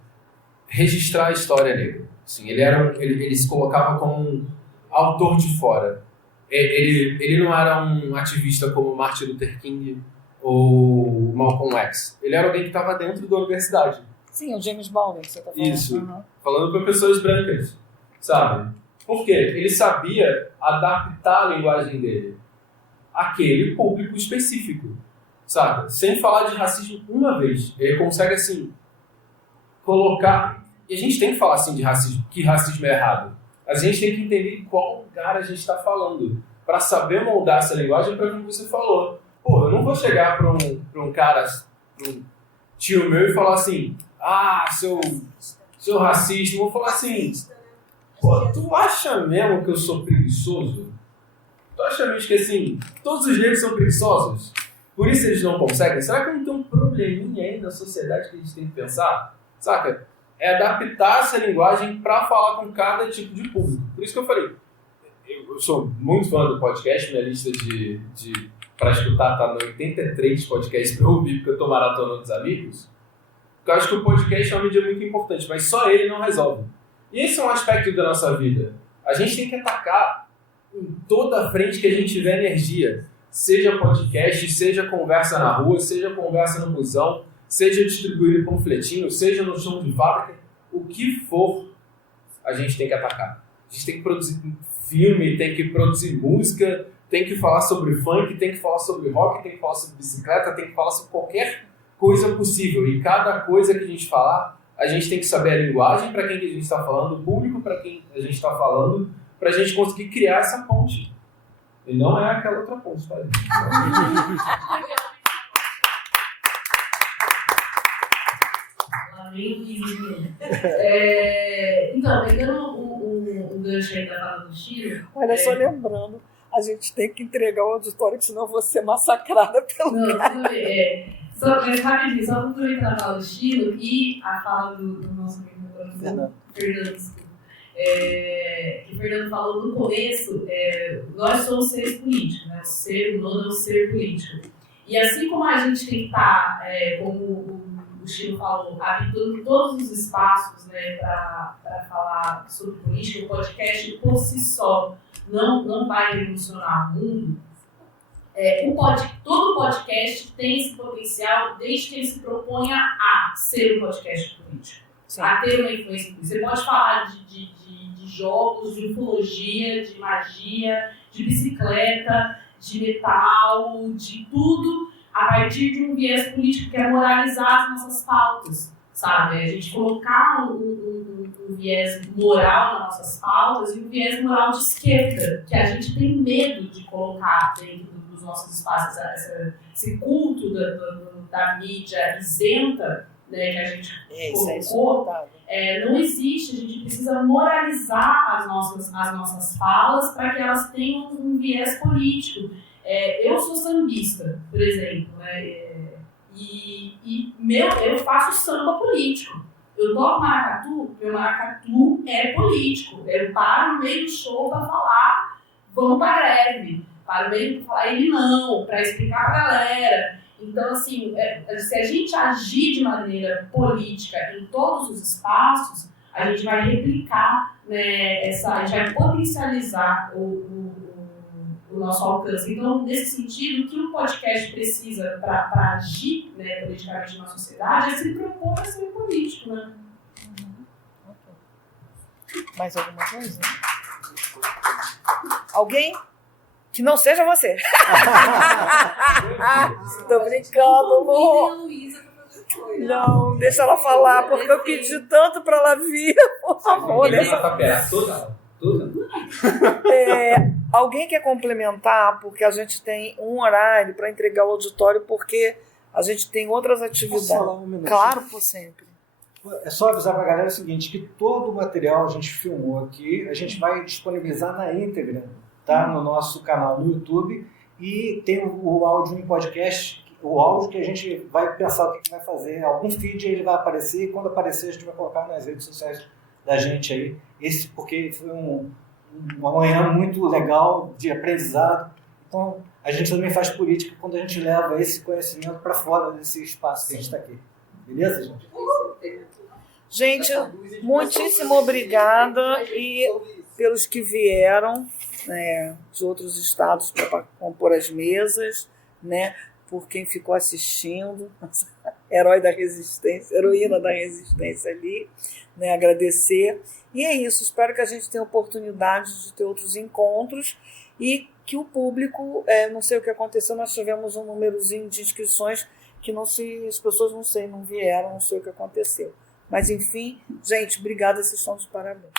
registrar a história negra. Assim, ele se colocava como um autor de fora. Ele não era um ativista como Martin Luther King ou Malcolm X. Ele era alguém que estava dentro da universidade. Sim, o James Baldwin que você está falando. Isso. Falando para pessoas brancas, sabe? Por quê? Ele sabia adaptar a linguagem dele àquele público específico, sabe? Sem falar de racismo uma vez. Ele consegue, assim, colocar... E a gente tem que falar, assim, de racismo, que racismo é errado. A gente tem que entender em qual lugar a gente está falando, para saber moldar essa linguagem para como você falou. Pô, eu não vou chegar para um cara, para um tio meu e falar assim, seu racista. Eu vou falar assim, pô, tu acha mesmo que eu sou preguiçoso? Tu acha mesmo que, assim, todos os negros são preguiçosos? Por isso eles não conseguem? Será que não tem um probleminha aí na sociedade que a gente tem que pensar? Saca? É adaptar essa linguagem para falar com cada tipo de público. Por isso que eu falei, eu sou muito fã do podcast, minha lista para escutar tá no 83 podcasts para ouvir, porque eu tô maratonando dos amigos. Porque eu acho que o podcast é uma mídia muito importante, mas só ele não resolve. E esse é um aspecto da nossa vida. A gente tem que atacar em toda a frente que a gente tiver energia. Seja podcast, seja conversa na rua, seja conversa no busão, seja distribuir panfletinho, seja no chão de fábrica, o que for, a gente tem que atacar. A gente tem que produzir filme, tem que produzir música, tem que falar sobre funk, tem que falar sobre rock, tem que falar sobre bicicleta, tem que falar sobre qualquer coisa possível. E cada coisa que a gente falar, a gente tem que saber a linguagem para quem que a gente está falando, o público para quem a gente está falando, para a gente conseguir criar essa ponte. E não é aquela outra ponte, tá? Então, pegando o gancho aí da fala do Chiro... Olha, só lembrando, a gente tem que entregar o auditório, que senão eu vou ser massacrada pelo cara. Tudo bem. Só para aproveitar a fala do Chiro e a fala do nosso amigo Fernando. Que o Fernando falou no começo, nós somos seres políticos, né? O ser humano é um ser político. E assim como a gente tem que estar, como o Chiro falou, habitando todos os espaços, né, para falar sobre política, o podcast por si só não vai revolucionar o mundo. Todo podcast tem esse potencial desde que ele se proponha a ser um podcast político. Sim. A ter uma influência política. Você pode falar de jogos, de ufologia, de magia, de bicicleta, de metal, de tudo, a partir de um viés político que é moralizar as nossas pautas, sabe? A gente colocar um viés moral nas nossas pautas e um viés moral de esquerda, que a gente tem medo de colocar dentro dos nossos espaços, esse culto da mídia isenta, né, que a gente colocou. Não existe, a gente precisa moralizar as nossas falas para que elas tenham um viés político. Eu sou sambista, por exemplo, né, eu faço samba político. Eu toco maracatu, meu maracatu é político. Eu paro no meio do show para falar, vamos para greve. Paro no meio para falar ele não, para explicar para a galera. Então, assim, se a gente agir de maneira política em todos os espaços, a gente vai replicar, né, a gente vai potencializar o nosso alcance. Então, nesse sentido, o que o podcast precisa para agir, né, politicamente na sociedade é se propor a ser político, né? Mais alguma coisa? Alguém? Que não seja você. Tô brincando, amor. Não, deixa ela falar, porque eu pedi tanto para ela vir. Por favor, deixa ela. Alguém quer complementar, porque a gente tem um horário para entregar o auditório, porque a gente tem outras atividades. Posso falar um minuto? Claro, por sempre. É só avisar para a galera o seguinte, que todo o material a gente filmou aqui, a gente vai disponibilizar na íntegra, tá? No nosso canal no YouTube, e tem o áudio em podcast, o áudio que a gente vai pensar o que vai fazer. Algum feed ele vai aparecer, e quando aparecer a gente vai colocar nas redes sociais da gente aí. Esse porque foi uma manhã muito legal de aprendizado. Então, a gente também faz política quando a gente leva esse conhecimento para fora desse espaço que a gente está aqui. Beleza, gente? Gente, muitíssimo obrigada e pelos que vieram, né, de outros estados para compor as mesas, né, por quem ficou assistindo, herói da resistência, heroína da resistência ali, né, agradecer. E é isso, espero que a gente tenha oportunidade de ter outros encontros e que o público, não sei o que aconteceu, nós tivemos um númerozinho de inscrições que as pessoas não vieram, não sei o que aconteceu. Mas enfim, gente, obrigada, vocês estão de parabéns.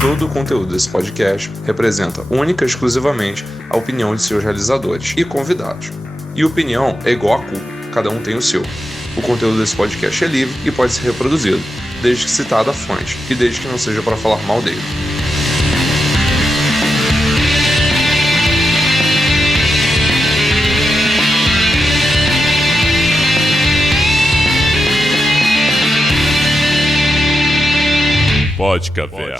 Todo o conteúdo desse podcast representa única e exclusivamente a opinião de seus realizadores e convidados. E opinião é igual a culpa, cada um tem o seu. O conteúdo desse podcast é livre e pode ser reproduzido, desde que citada a fonte e desde que não seja para falar mal dele. Pode Caverna.